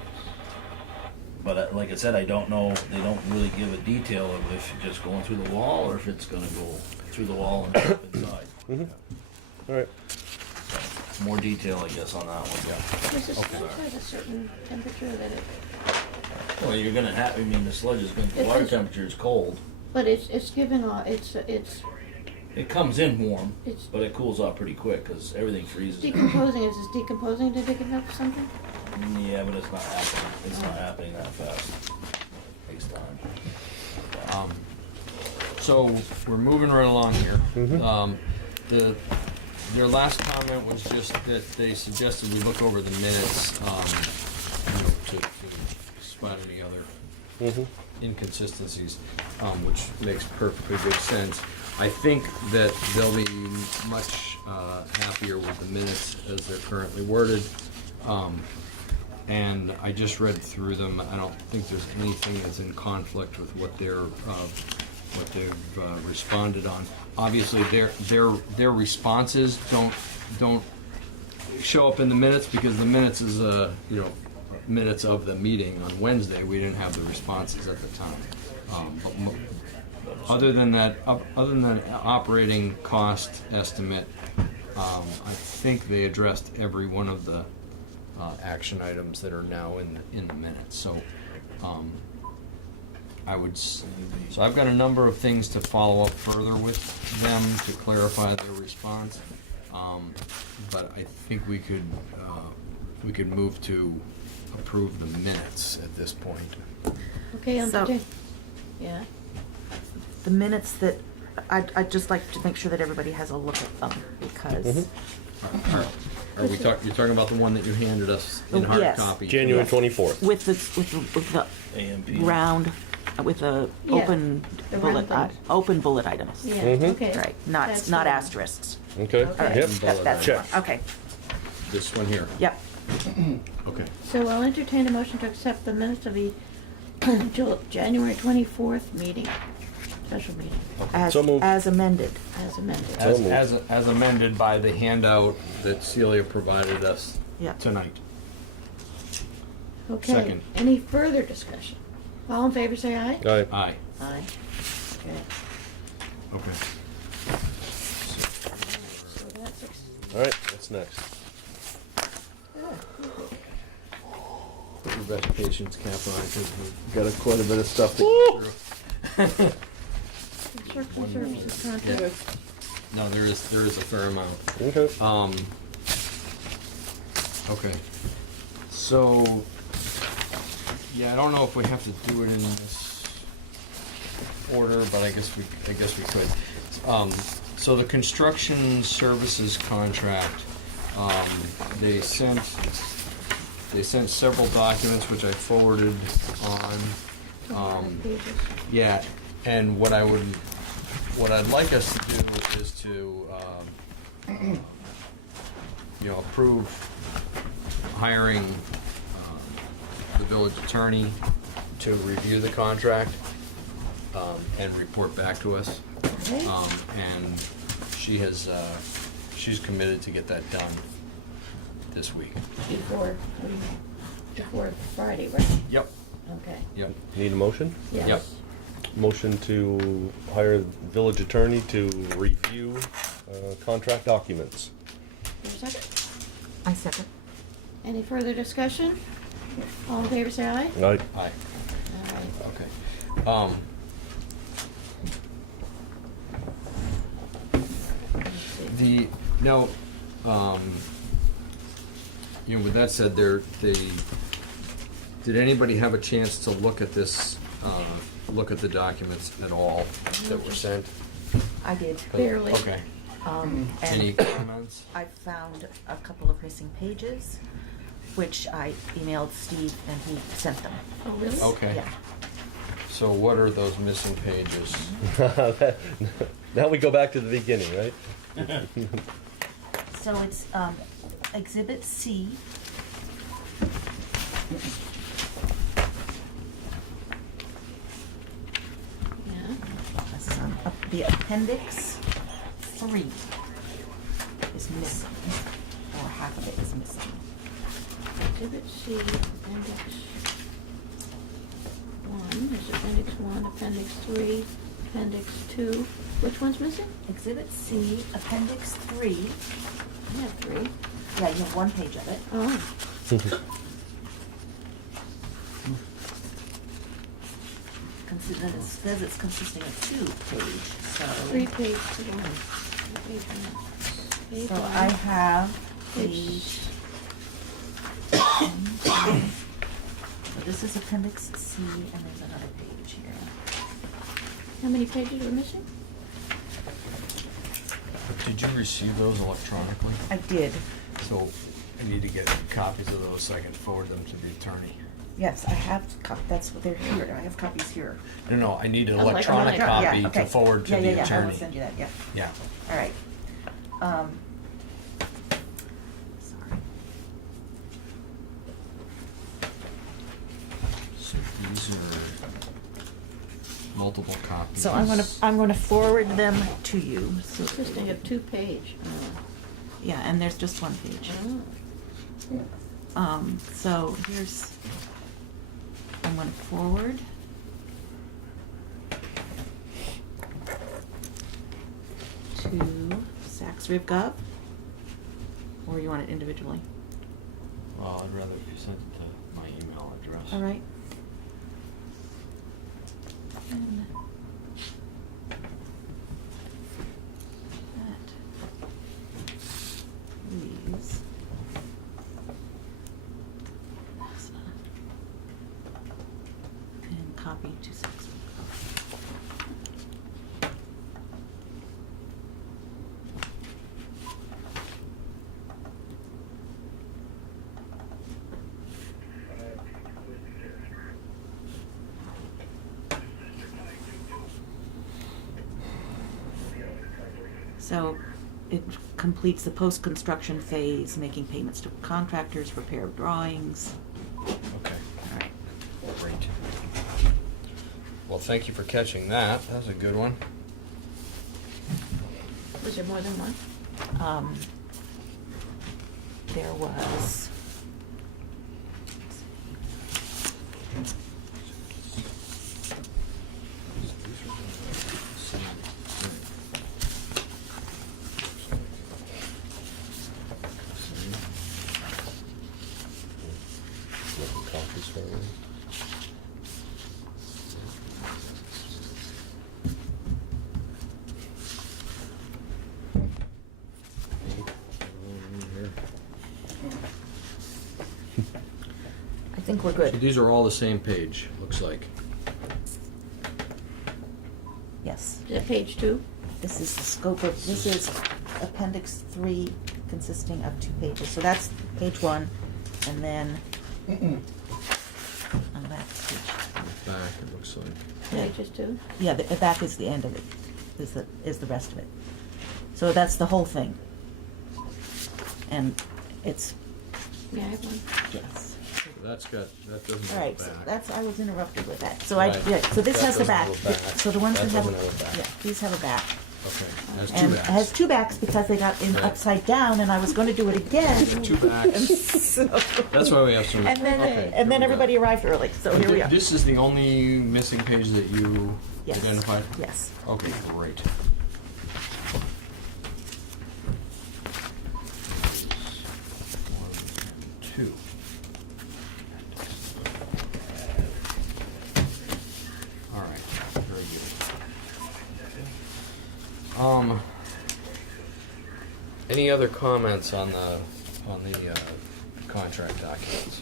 But like I said, I don't know. They don't really give a detail of if it's just going through the wall or if it's going to go through the wall and up inside. All right. More detail, I guess, on that one. Does the sludge have a certain temperature that it, Well, you're going to have. I mean, the sludge is going. The If water it's- temperature is cold. but it's given off, it's It comes in warm, It's- but it cools off pretty quick because everything freezes. decomposing, is it decomposing to dig it up or something? Yeah, but it's not happening. It's not happening that fast. Takes time. So we're moving right along here. Their last comment was just that they suggested we look over the minutes, to spot any other inconsistencies, which makes perfectly good sense. I think that they'll be much happier with the minutes as they're currently worded. And I just read through them. I don't think there's anything that's in conflict with what they've responded on. Obviously, their responses don't show up in the minutes because the minutes is minutes of the meeting on Wednesday. We didn't have the responses at the time. Other than that operating cost estimate, I think they addressed every one of the action items that are now in the minutes. So so I've got a number of things to follow up further with them to clarify their response. But I think we could move to approve the minutes at this point. Okay, So- yeah. The minutes that, I'd just like to make sure that everybody has a look at them, because Are we you're talking about the one that you handed us in hard Yes. copy? January Yes. 24th. with the AMP. round, with the Yeah, open the bullet, round things. open bullet items. Yeah, okay. Right, That's not the- asterisks. Okay. All right, Yep. that's Check. fine. Okay, This one here. yep. Okay. So I'll entertain a motion to accept the minutes of the January 24th meeting, special meeting, So moved. As amended. as amended. So moved. As amended by the handout that Celia provided us Yep. tonight. Okay, Second. any further discussion? All in favor, say aye. All right. Aye. Aye. Okay. Okay. So that's All right, what's next? Put your best patience cap on because we've got quite a bit of stuff to go through. construction services contract. No, there is a fair amount. Okay. Okay. So, yeah, I don't know if we have to do it in this order, but I guess we could. So the construction services contract, they sent several documents which I forwarded on. Pages. Yeah, and what I'd like us to do is to, approve hiring the village attorney to review the contract and report back to us. Okay. And she's committed to get that done this week. Before Friday, right? Yep. Okay. Yep. Need a motion? Yes. Yep. Motion to hire village attorney to review contract documents. Is there a second? I second. Any further discussion? All in favor, say aye. Right. Aye. All right. Okay. Let's see. With that said, did anybody have a chance to look at this, look at the documents at all that were sent? I did. Barely. Okay. Any And comments? I found a couple of missing pages, which I emailed Steve and he sent them. Oh, really? Okay. Yeah. So what are those missing pages? Now we go back to the beginning, right? So it's Exhibit C. Yeah. The Appendix 3 is missing, or half of it is missing. Exhibit C, appendix 1, there's appendix 1, appendix 3, appendix 2. Which one's missing? Exhibit C, Appendix 3. I have 3. Yeah, you have one page of it. Oh, It says it's consisting of 2-page, so. 3-page to 1. 3-page 1. So I have Page. So this is Appendix C, and there's another page here. How many pages were missing? Did you receive those electronically? I did. So I need to get copies of those so I can forward them to the attorney. Yes, I have, that's what they're here. I have copies here. No, I need an Oh, like electronic another- copy Yeah, okay. to forward to Yeah, the yeah, I attorney. will send you that, yeah. Yeah. All right. Sorry. So these are multiple copies. So I'm gonna forward them to you. So, Consisting of 2-page. yeah, and there's just one page. Oh. So here's, I'm gonna forward. To SaxRivGov, or you want it individually? Well, I'd rather you sent it to my email address. All right. And that, please. And copy to SaxRivGov. So it completes the post-construction phase, making payments to contractors, prepare of drawings. Okay, All right. great. Well, thank you for catching that. That was a good one. Was there more than one? There was. think we're So good. these are all the same page, looks like. Yes. Is that page 2? This is the scope of, this is appendix 3 consisting of 2 pages. So that's page 1, and then on that page. Back, it looks like. Pages 2? Yeah, the back is the end of it, is the rest of it. So that's the whole thing. And it's, Yeah, I have one. yes. That doesn't All right, have so a back. that's, I was interrupted with that. So Right. so this That has the doesn't back. have a back. So the ones That that have, doesn't have a back. yeah, these have a back. Okay, it has two And it backs. has 2 backs because they got in Right. upside down, and I was going to do it again. Two backs. So- That's why we have so many. And then, Okay, and then here we go. everybody arrived early, so here we are. This is the only missing page that you Yes. identified? Yes. Okay, great. One, two. All right, very good. Any other comments on the contract documents?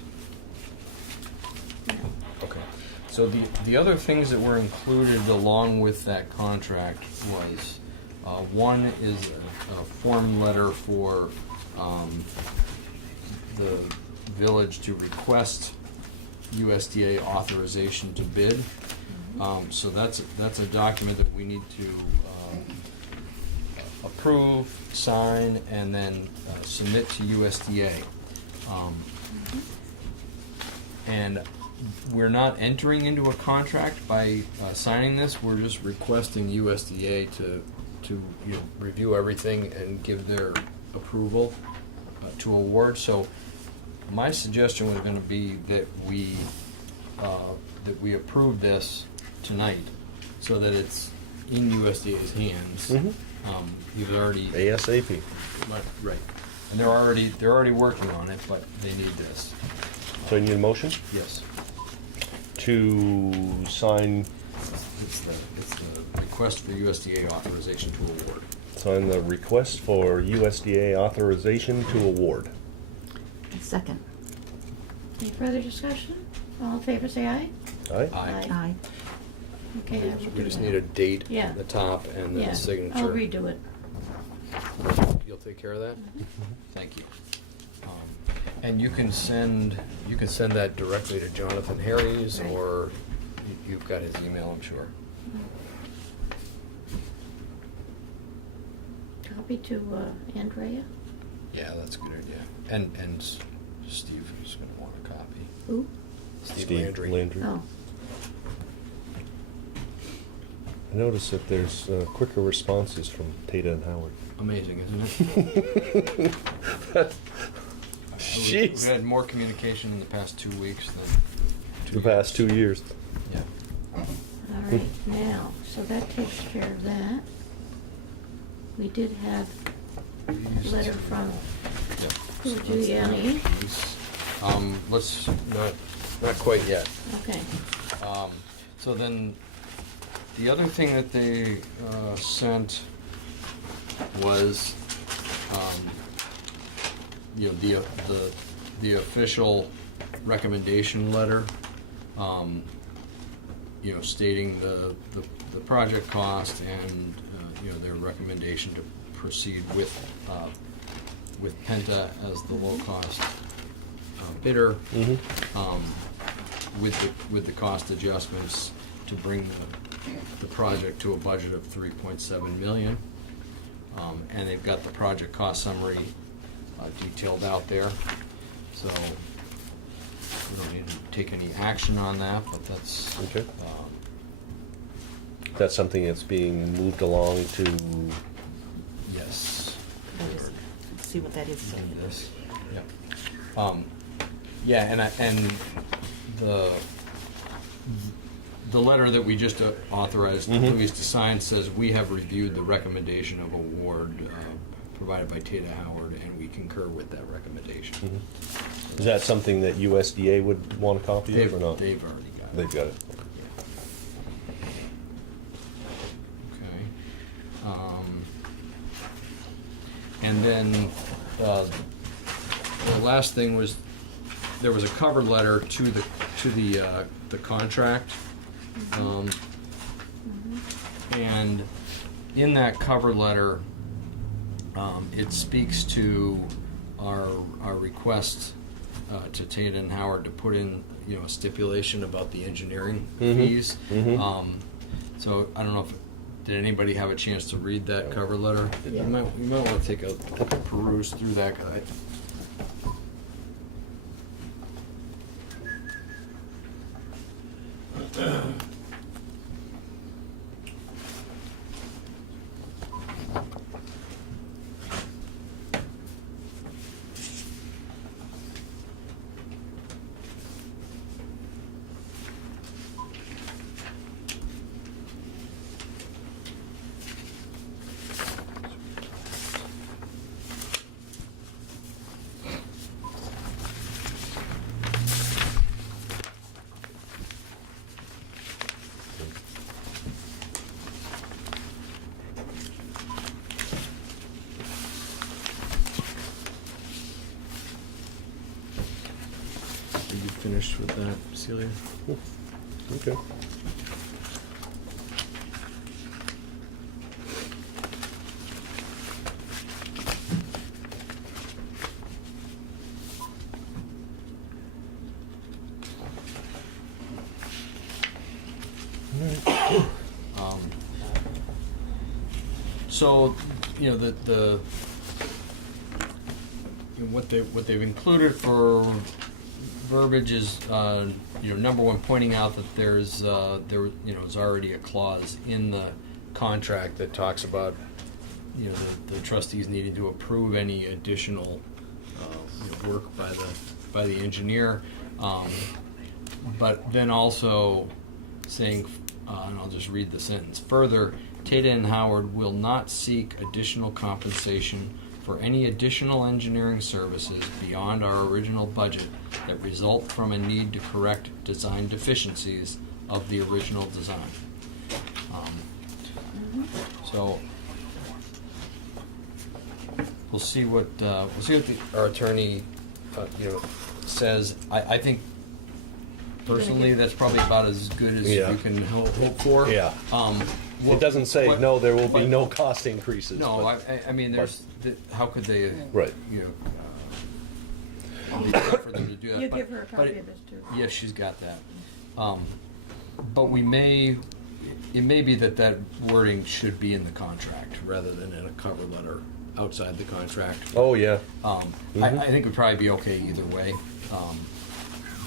Okay, so the other things that were included along with that contract was, one is a form letter for the village to request USDA authorization to bid. So that's a document that we need to approve, sign, and then submit to USDA. And we're not entering into a contract by signing this. We're just requesting USDA to review everything and give their approval to award. So my suggestion was going to be that we approve this tonight, so that it's in USDA's hands. Mhm. You've already ASAP. right, and they're already working on it, but they need this. So you need a motion Yes. to sign, It's the request for USDA authorization to award. sign the request for USDA authorization to award. Second. Any further discussion? All in favor, say aye. Aye? Aye. Aye. Okay, I will We do just that. need a date Yeah. at the top and then Yeah, a signature. I'll redo it. You'll take care of that? Thank you. And you can send that directly to Jonathan Harries, Right. or you've got his email, I'm sure. Copy to Andrea. Yeah, that's a good idea. And Steve is going to want a copy. Who? Steve Landry. Oh, I noticed that there's quicker responses from Tata and Howard. Amazing, isn't it? We've Jeez. had more communication in the past 2 weeks than The past 2 years. Yeah. all right, now, so that takes care of that. We did have a letter from Yeah. Who, Giuliani? Let's not quite yet. Okay, So then, the other thing that they sent was, the official recommendation letter, stating the project cost and their recommendation to proceed with Penta as the low cost bidder. With the cost adjustments to bring the project to a budget of 3.7 million. And they've got the project cost summary detailed out there. So we don't need to take any action on that, but that's Okay. That's something that's being moved along to, yes. Let's see what that is. Send this. Yeah. And the letter that we just authorized Louise to sign says we have reviewed the recommendation of award provided by Tata Howard, and we concur with that recommendation. is that something that USDA would want a copy of or not? They've already got it. They've got it. Okay. And then the last thing was there was a cover letter to the contract, and in that cover letter, it speaks to our request to Tate and Howard to put in, you know, a stipulation about the engineering fees. So I don't know if did anybody have a chance to read that cover letter? Yeah. You might want to take a peruse through that guy. Are you finished with that, Celia? Okay. So, you know, the you know, what they've included for verbiage is, you know, number one, pointing out that there is already a clause in the contract that talks about, you know, the trustees needing to approve any additional you know, work by the engineer, but then also saying, and I'll just read the sentence further. Tata and Howard will not seek additional compensation for any additional engineering services beyond our original budget that result from a need to correct design deficiencies of the original design. So we'll see what our attorney you know, says. I think personally that's probably about as good as Yeah. you can hope for. Yeah. It doesn't say, no, there will be no cost increases. No, but- I mean, there's, how could they, Right. you know, leave it up for them to do that. You but- give her a but copy it- of this too. Yes, she's got that. But it may be that wording should be in the contract rather than in a cover letter outside the contract. Oh, yeah. I think it would probably be okay either way,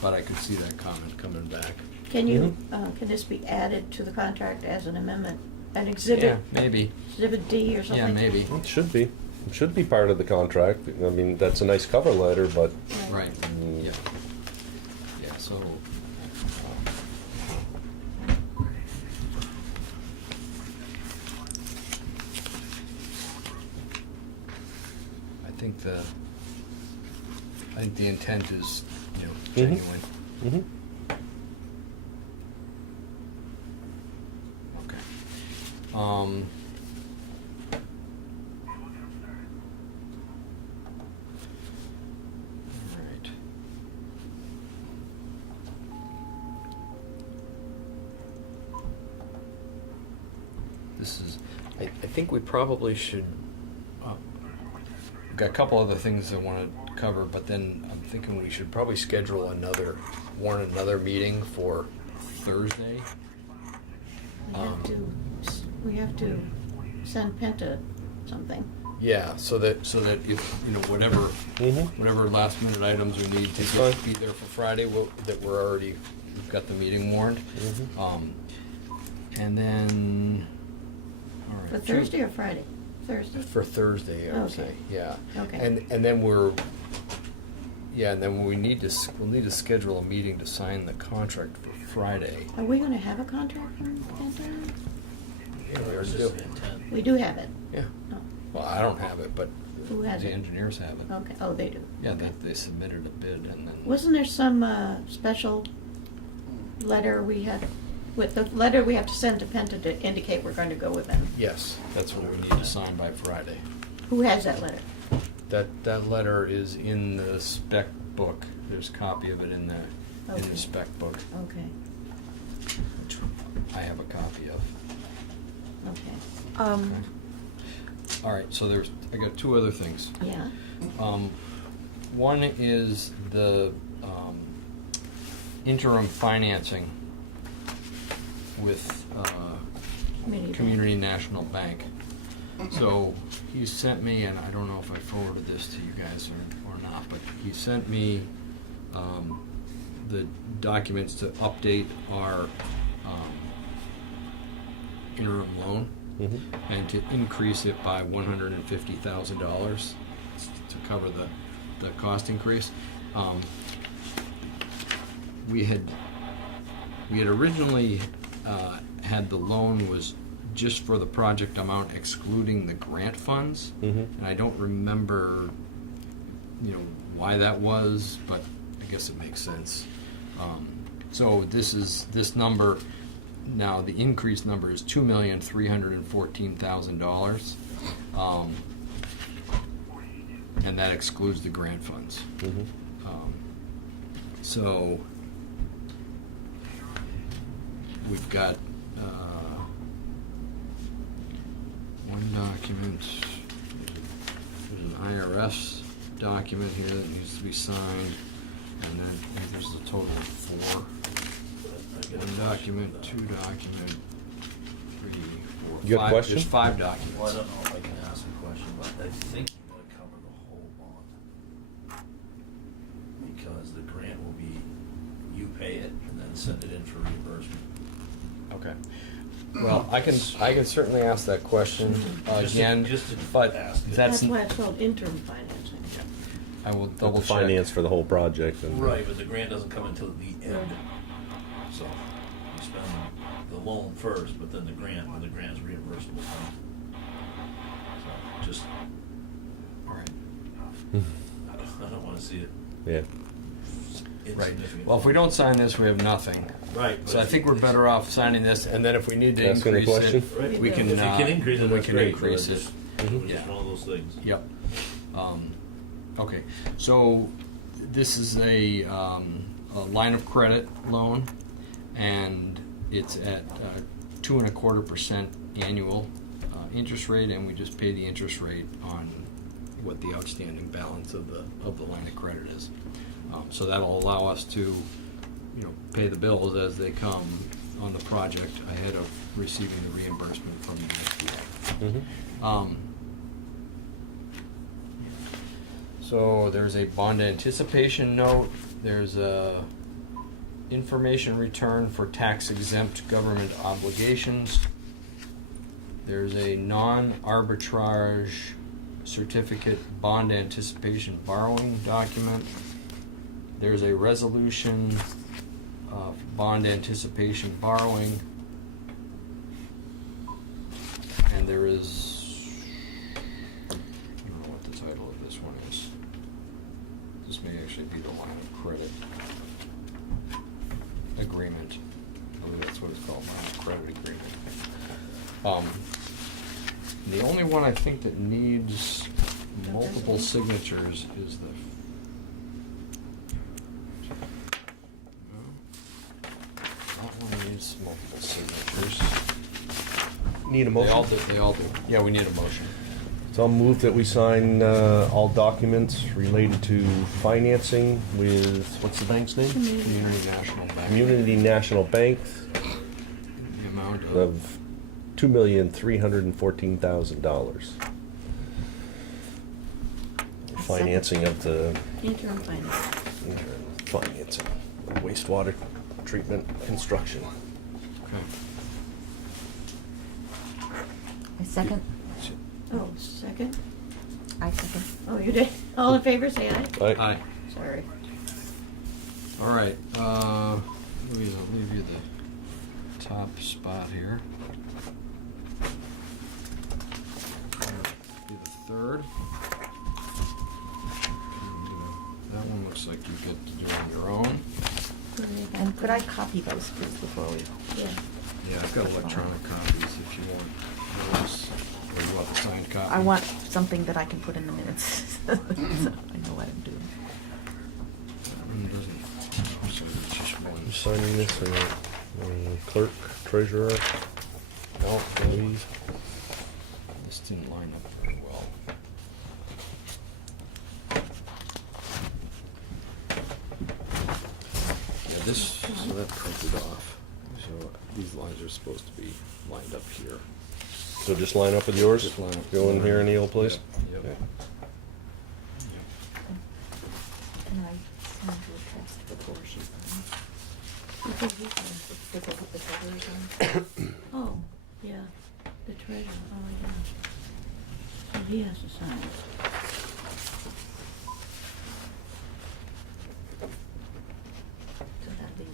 but I could see that comment coming back. Can you, can this be added to the contract as an amendment, an Yeah, exhibit, maybe. exhibit D or something? Yeah, maybe. It should be. It should be part of the contract. I mean, that's a nice cover letter, but Right, yeah. Yeah, so. I think the intent is, you know, genuine. mhm. Okay. All right. This is, I think we probably should, we've got a couple other things I want to cover, but then I'm thinking we should probably schedule warn another meeting for Thursday. We have to send Penta something. Yeah, so that if, you know, whatever last minute items we need to be there for Friday, we've got the meeting warned. And then, all right. For Thursday or Friday? Thursday? For Thursday, I would Okay. say, yeah. Okay. And then we'll need to schedule a meeting to sign the contract for Friday. Are we gonna have a contract from Penta? Yeah, we already It's do. just the intent. We do have it. Yeah. No. Well, I don't have it, but Who has the it? engineers have it. Okay, oh, they do. Yeah, they submitted a bid and then. Wasn't there some special letter we had, with the letter we have to send to Penta to indicate we're going to go with them? Yes, that's what we need to sign by Friday. Who has that letter? That letter is in the spec book. there's a copy of it in the Okay. spec book, Okay, which I have a copy of. okay, Okay. All right, so I got two other things. yeah, One is the interim financing with Community National Bank. So he sent me, and I don't know if I forwarded this to you guys or not, but he sent me the documents to update our interim loan and to increase it by $150,000 to cover the cost increase. We had originally had the loan was just for the project amount excluding the grant funds, and I don't remember, why that was, but I guess it makes sense. So this number now, the increased number is $2,314,000, and that excludes the grant funds. So we've got one document. There's an IRS document here that needs to be signed, and then there's a total of 4. One document, 2 document, 3, 4, You got a 5. question? There's 5 documents. Well, I don't know if I can ask a question, but I think you gotta cover the whole bond. Because the grant will be, you pay it and then send it in for reimbursement. Okay. Well, I can certainly ask that question again, just to but ask it. that's why it's called interim financing. I will Double double check. finance for the whole project. And Right, but the grant doesn't come until the end. So you spend the loan first, but then the grant, when the grant's reimbursable. So just, All right. I don't wanna see it Yeah. Right. insignificant. Well, if we don't sign this, we have nothing. Right. So I think we're better off signing this, and then if we need to Asking a increase question? it, Right. we can. If you can increase it, we that's can great. increase but it. Just Yeah. one of those things. Yep. Okay. So this is a line of credit loan, and it's at 2.25% annual interest rate, and we just pay the interest rate on what the outstanding balance of the line of credit is. So that'll allow us to, pay the bills as they come on the project ahead of receiving the reimbursement from the SBA. So there's a bond anticipation note. There's a information return for tax exempt government obligations. There's a non-arbitrage certificate bond anticipation borrowing document. There's a resolution of bond anticipation borrowing. And there is, I don't know what the title of this one is. This may actually be the line of credit agreement. I believe that's what it's called, line of credit agreement. The only one I think that needs multiple signatures is the. No. That one needs multiple signatures. Need a They all motion? do, they all do. Yeah, we need a motion. So I'll move that we sign all documents related to financing with, what's the bank's name? Community National Bank. Community National Bank The amount of $2,314,000. Financing of the Interim financing. financing, wastewater treatment construction. Okay. I second. Oh, second? I second. Oh, you did? All in favor, say aye. Aye. Sorry. All right. Louise, I'll leave you the top spot here. Be the third. That one looks like you get to do on your own. And could I copy those, please, before we? Yeah. Yeah, I've got electronic copies if you want those, or you want the signed copy. I want something that I can put in the minutes, so I know what I'm doing. And You signing this or clerk, treasurer? No, Louise? this didn't line up very well. Yeah, this, so that printed off. So these lines are supposed to be lined up here. So just line up with yours? Just line up. Go in here any old place? Yep. Okay. Can I send you a text before she signs? I think he can. To go with the treasurer's on? Oh, yeah, the treasurer, oh, yeah. So he has to sign it. So that'd be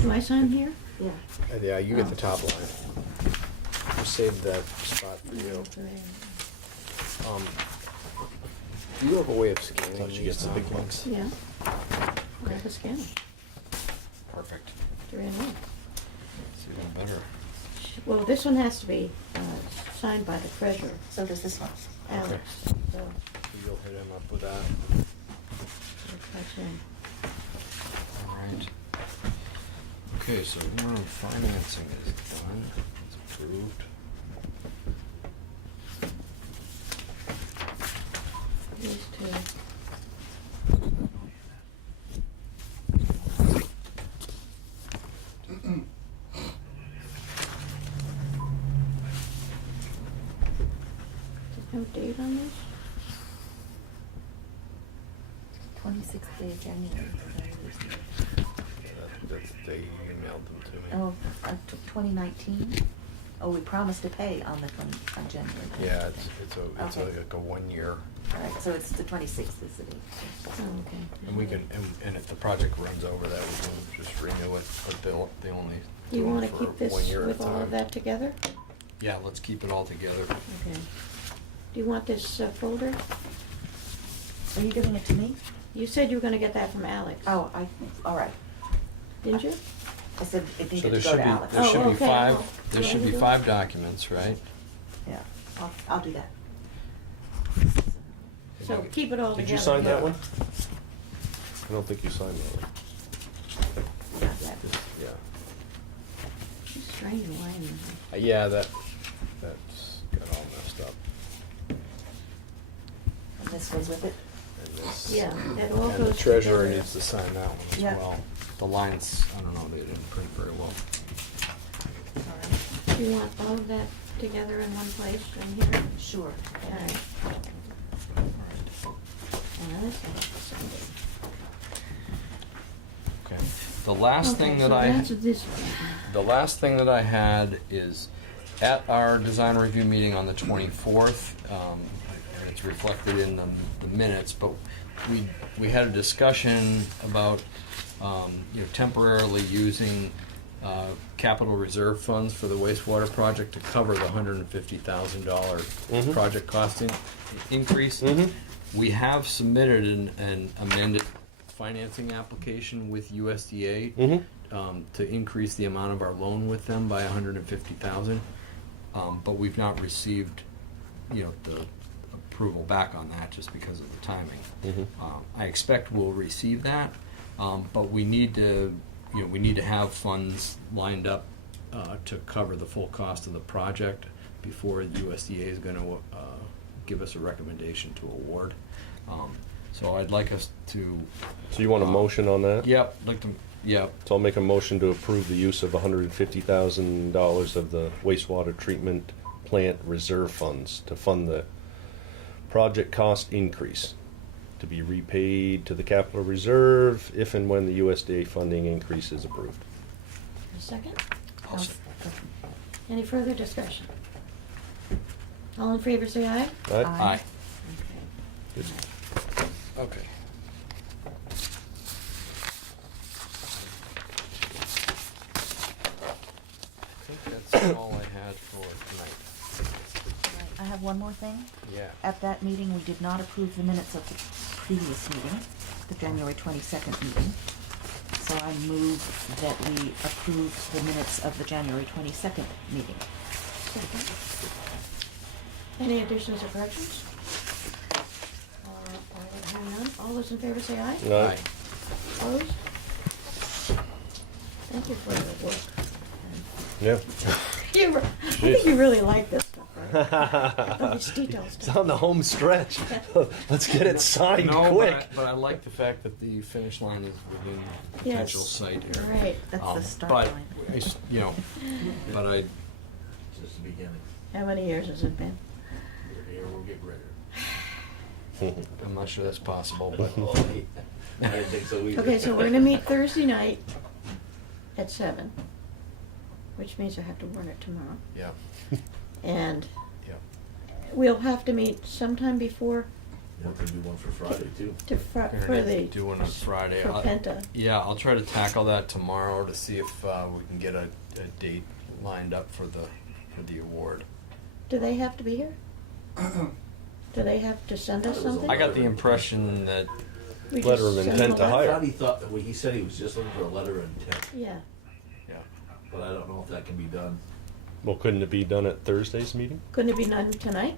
Do I sign here? yeah. Yeah, you get the top line. Just save that spot for you. Do you have a way of scanning Thought you these get the big documents? Yeah. I have a scanner. Perfect. They're in here. It's even better. Well, this one has to be signed by the treasurer, So does this one. Alex. So You'll hit him up with that. that's in. All right. Okay, so warrant financing is done. It's approved. These two. There's no date on this? 26th day of January. They emailed them to me. Oh, 2019? Oh, we promised to pay on January. Yeah, it's Okay. like a 1 year. All right, so it's the 26th is the date. Oh, okay. And we can, and if the project runs over that, we can just renew it, but they only Do you do want it to for keep this 1 year at a with all of time. that together? Yeah, let's keep it all together. Okay. Do you want this folder? Are you giving it to me? You said you were gonna get that from Alex. Oh, all right. Didn't you? I said it So needed there to go should to be, Alex. there should be okay. five, Well, there you should want be to do 5 it? documents, right? Yeah, I'll do that. So keep it all together. Did you sign that yeah. one? I don't think you signed that one. Not yet. Yeah. She's strange line. Yeah, that's got all messed up. And this goes with it? And this. Yeah, that all And the goes treasurer together. needs to sign that one as Yeah. well. The lines, I don't know, they didn't print very well. All right. Do you want all of that together in one place in here? Sure. All right. And this one, send it. Okay. The last thing Okay, that so I, that's this the last thing that I had is at our design review meeting on the 24th, and it's reflected in the minutes, but we had a discussion about temporarily using capital reserve funds for the wastewater project to cover the $150,000 Mhm. project costing increase. Mhm. We have submitted an amended financing application with USDA to increase the amount of our loan with them by $150,000, but we've not received, the approval back on that just because of the timing. I expect we'll receive that, but we need to have funds lined up to cover the full cost of the project before the USDA is going to give us a recommendation to award. So I'd like us to. So you want a motion on that? Yep, yep. So I'll make a motion to approve the use of $150,000 of the wastewater treatment plant reserve funds to fund the project cost increase to be repaid to the capital reserve if and when the USDA funding increase is approved. A second? I'll s- Any further discussion? All in favor, say aye. All right? Aye. Okay. Okay. I think that's all I had for tonight. Right, I have one more thing. Yeah. At that meeting, we did not approve the minutes of the previous meeting, the January 22nd meeting. So I move that we approve the minutes of the January 22nd meeting. Second. Any additions or corrections? All those in favor say aye. Aye. Opposed? Thank you for the work. Yeah. I think you really like this stuff, right? All these details. It's on the home stretch. Let's get it signed No, quick. but I like the fact that the finish line is within Yes. potential site here. Right. That's the start But, line. you know, but I, It's just the beginning. How many years has it been? We're here, we'll get rid I'm not sure that's possible, but of it. I didn't think so either. Okay, so we're gonna meet Thursday night at 7, which means I have to warn it tomorrow. yeah, And yeah. we'll have to meet sometime before Yeah, we can do one for Friday too. for Gonna the. do one on Friday. For I'll- Penta. Yeah, I'll try to tackle that tomorrow to see if we can get a date lined up for the award. Do they have to be here? Do they have to send us something? I got the impression that We just Letter of send intent them a to letter? hire. I thought he thought that he said he was just looking for a letter of intent, Yeah. yeah. but I don't know if that can be done. Well, couldn't it be done at Thursday's meeting? Couldn't it be done tonight?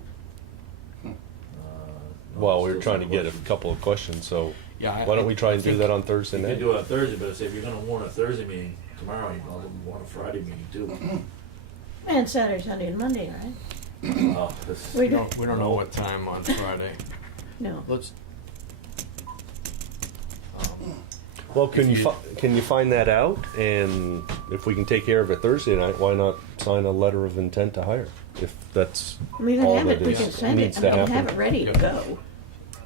Well, we were trying to get a couple of questions, so Yeah, why don't we try and do think- that on Thursday You could night? do it on Thursday, but if you're gonna warn a Thursday meeting tomorrow, you probably want a Friday meeting too. And Saturday, Sunday, and Monday, right? Oh, this We We don't know what time on Friday. No. Let's. Well, can If you can you find that out? And if we can take care of it Thursday night, why not sign a letter of intent to hire? If that's We all can have that it, we is- can send needs it, to I mean, have happen. it ready to Yeah. go.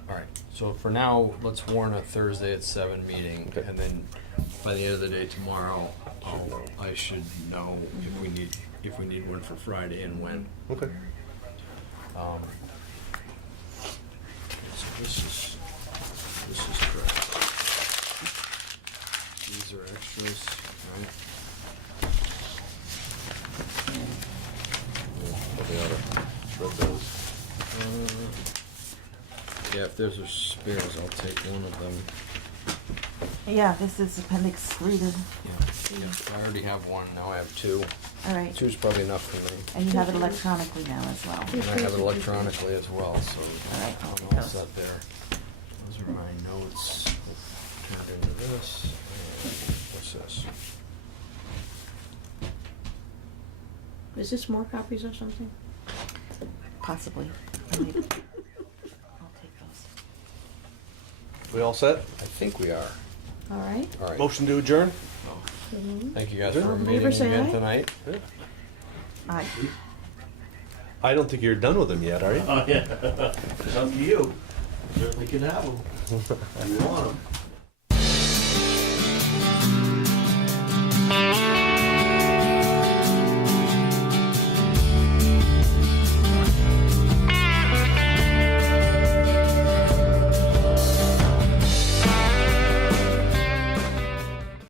All right. So for now, let's warn a Thursday at 7 meeting, Okay. and then by the end of the day tomorrow, I should know if we need one for Friday and when. Okay. So this is correct. These are extras, right? Probably ought to shred those. Yeah, if there's a spares, I'll take one of them. Yeah, this is appendix 3 to, Yeah, I already have one, now I have two. all right. Two's probably enough for me. And you have it electronically now as well. And I have it electronically as well, so All right, I'll I'm take all those. set there. Those are my notes. Turned into this. And what's this? Is this more copies or something? Possibly. I'll take those. We all set? I think we are. All right. All right. Motion to adjourn? Mhm. Thank you guys All for in meeting favor, say again aye. tonight. Aye. I don't think you're done with them yet, are you? Oh, yeah. It's up to you. Certainly can have them. You want them.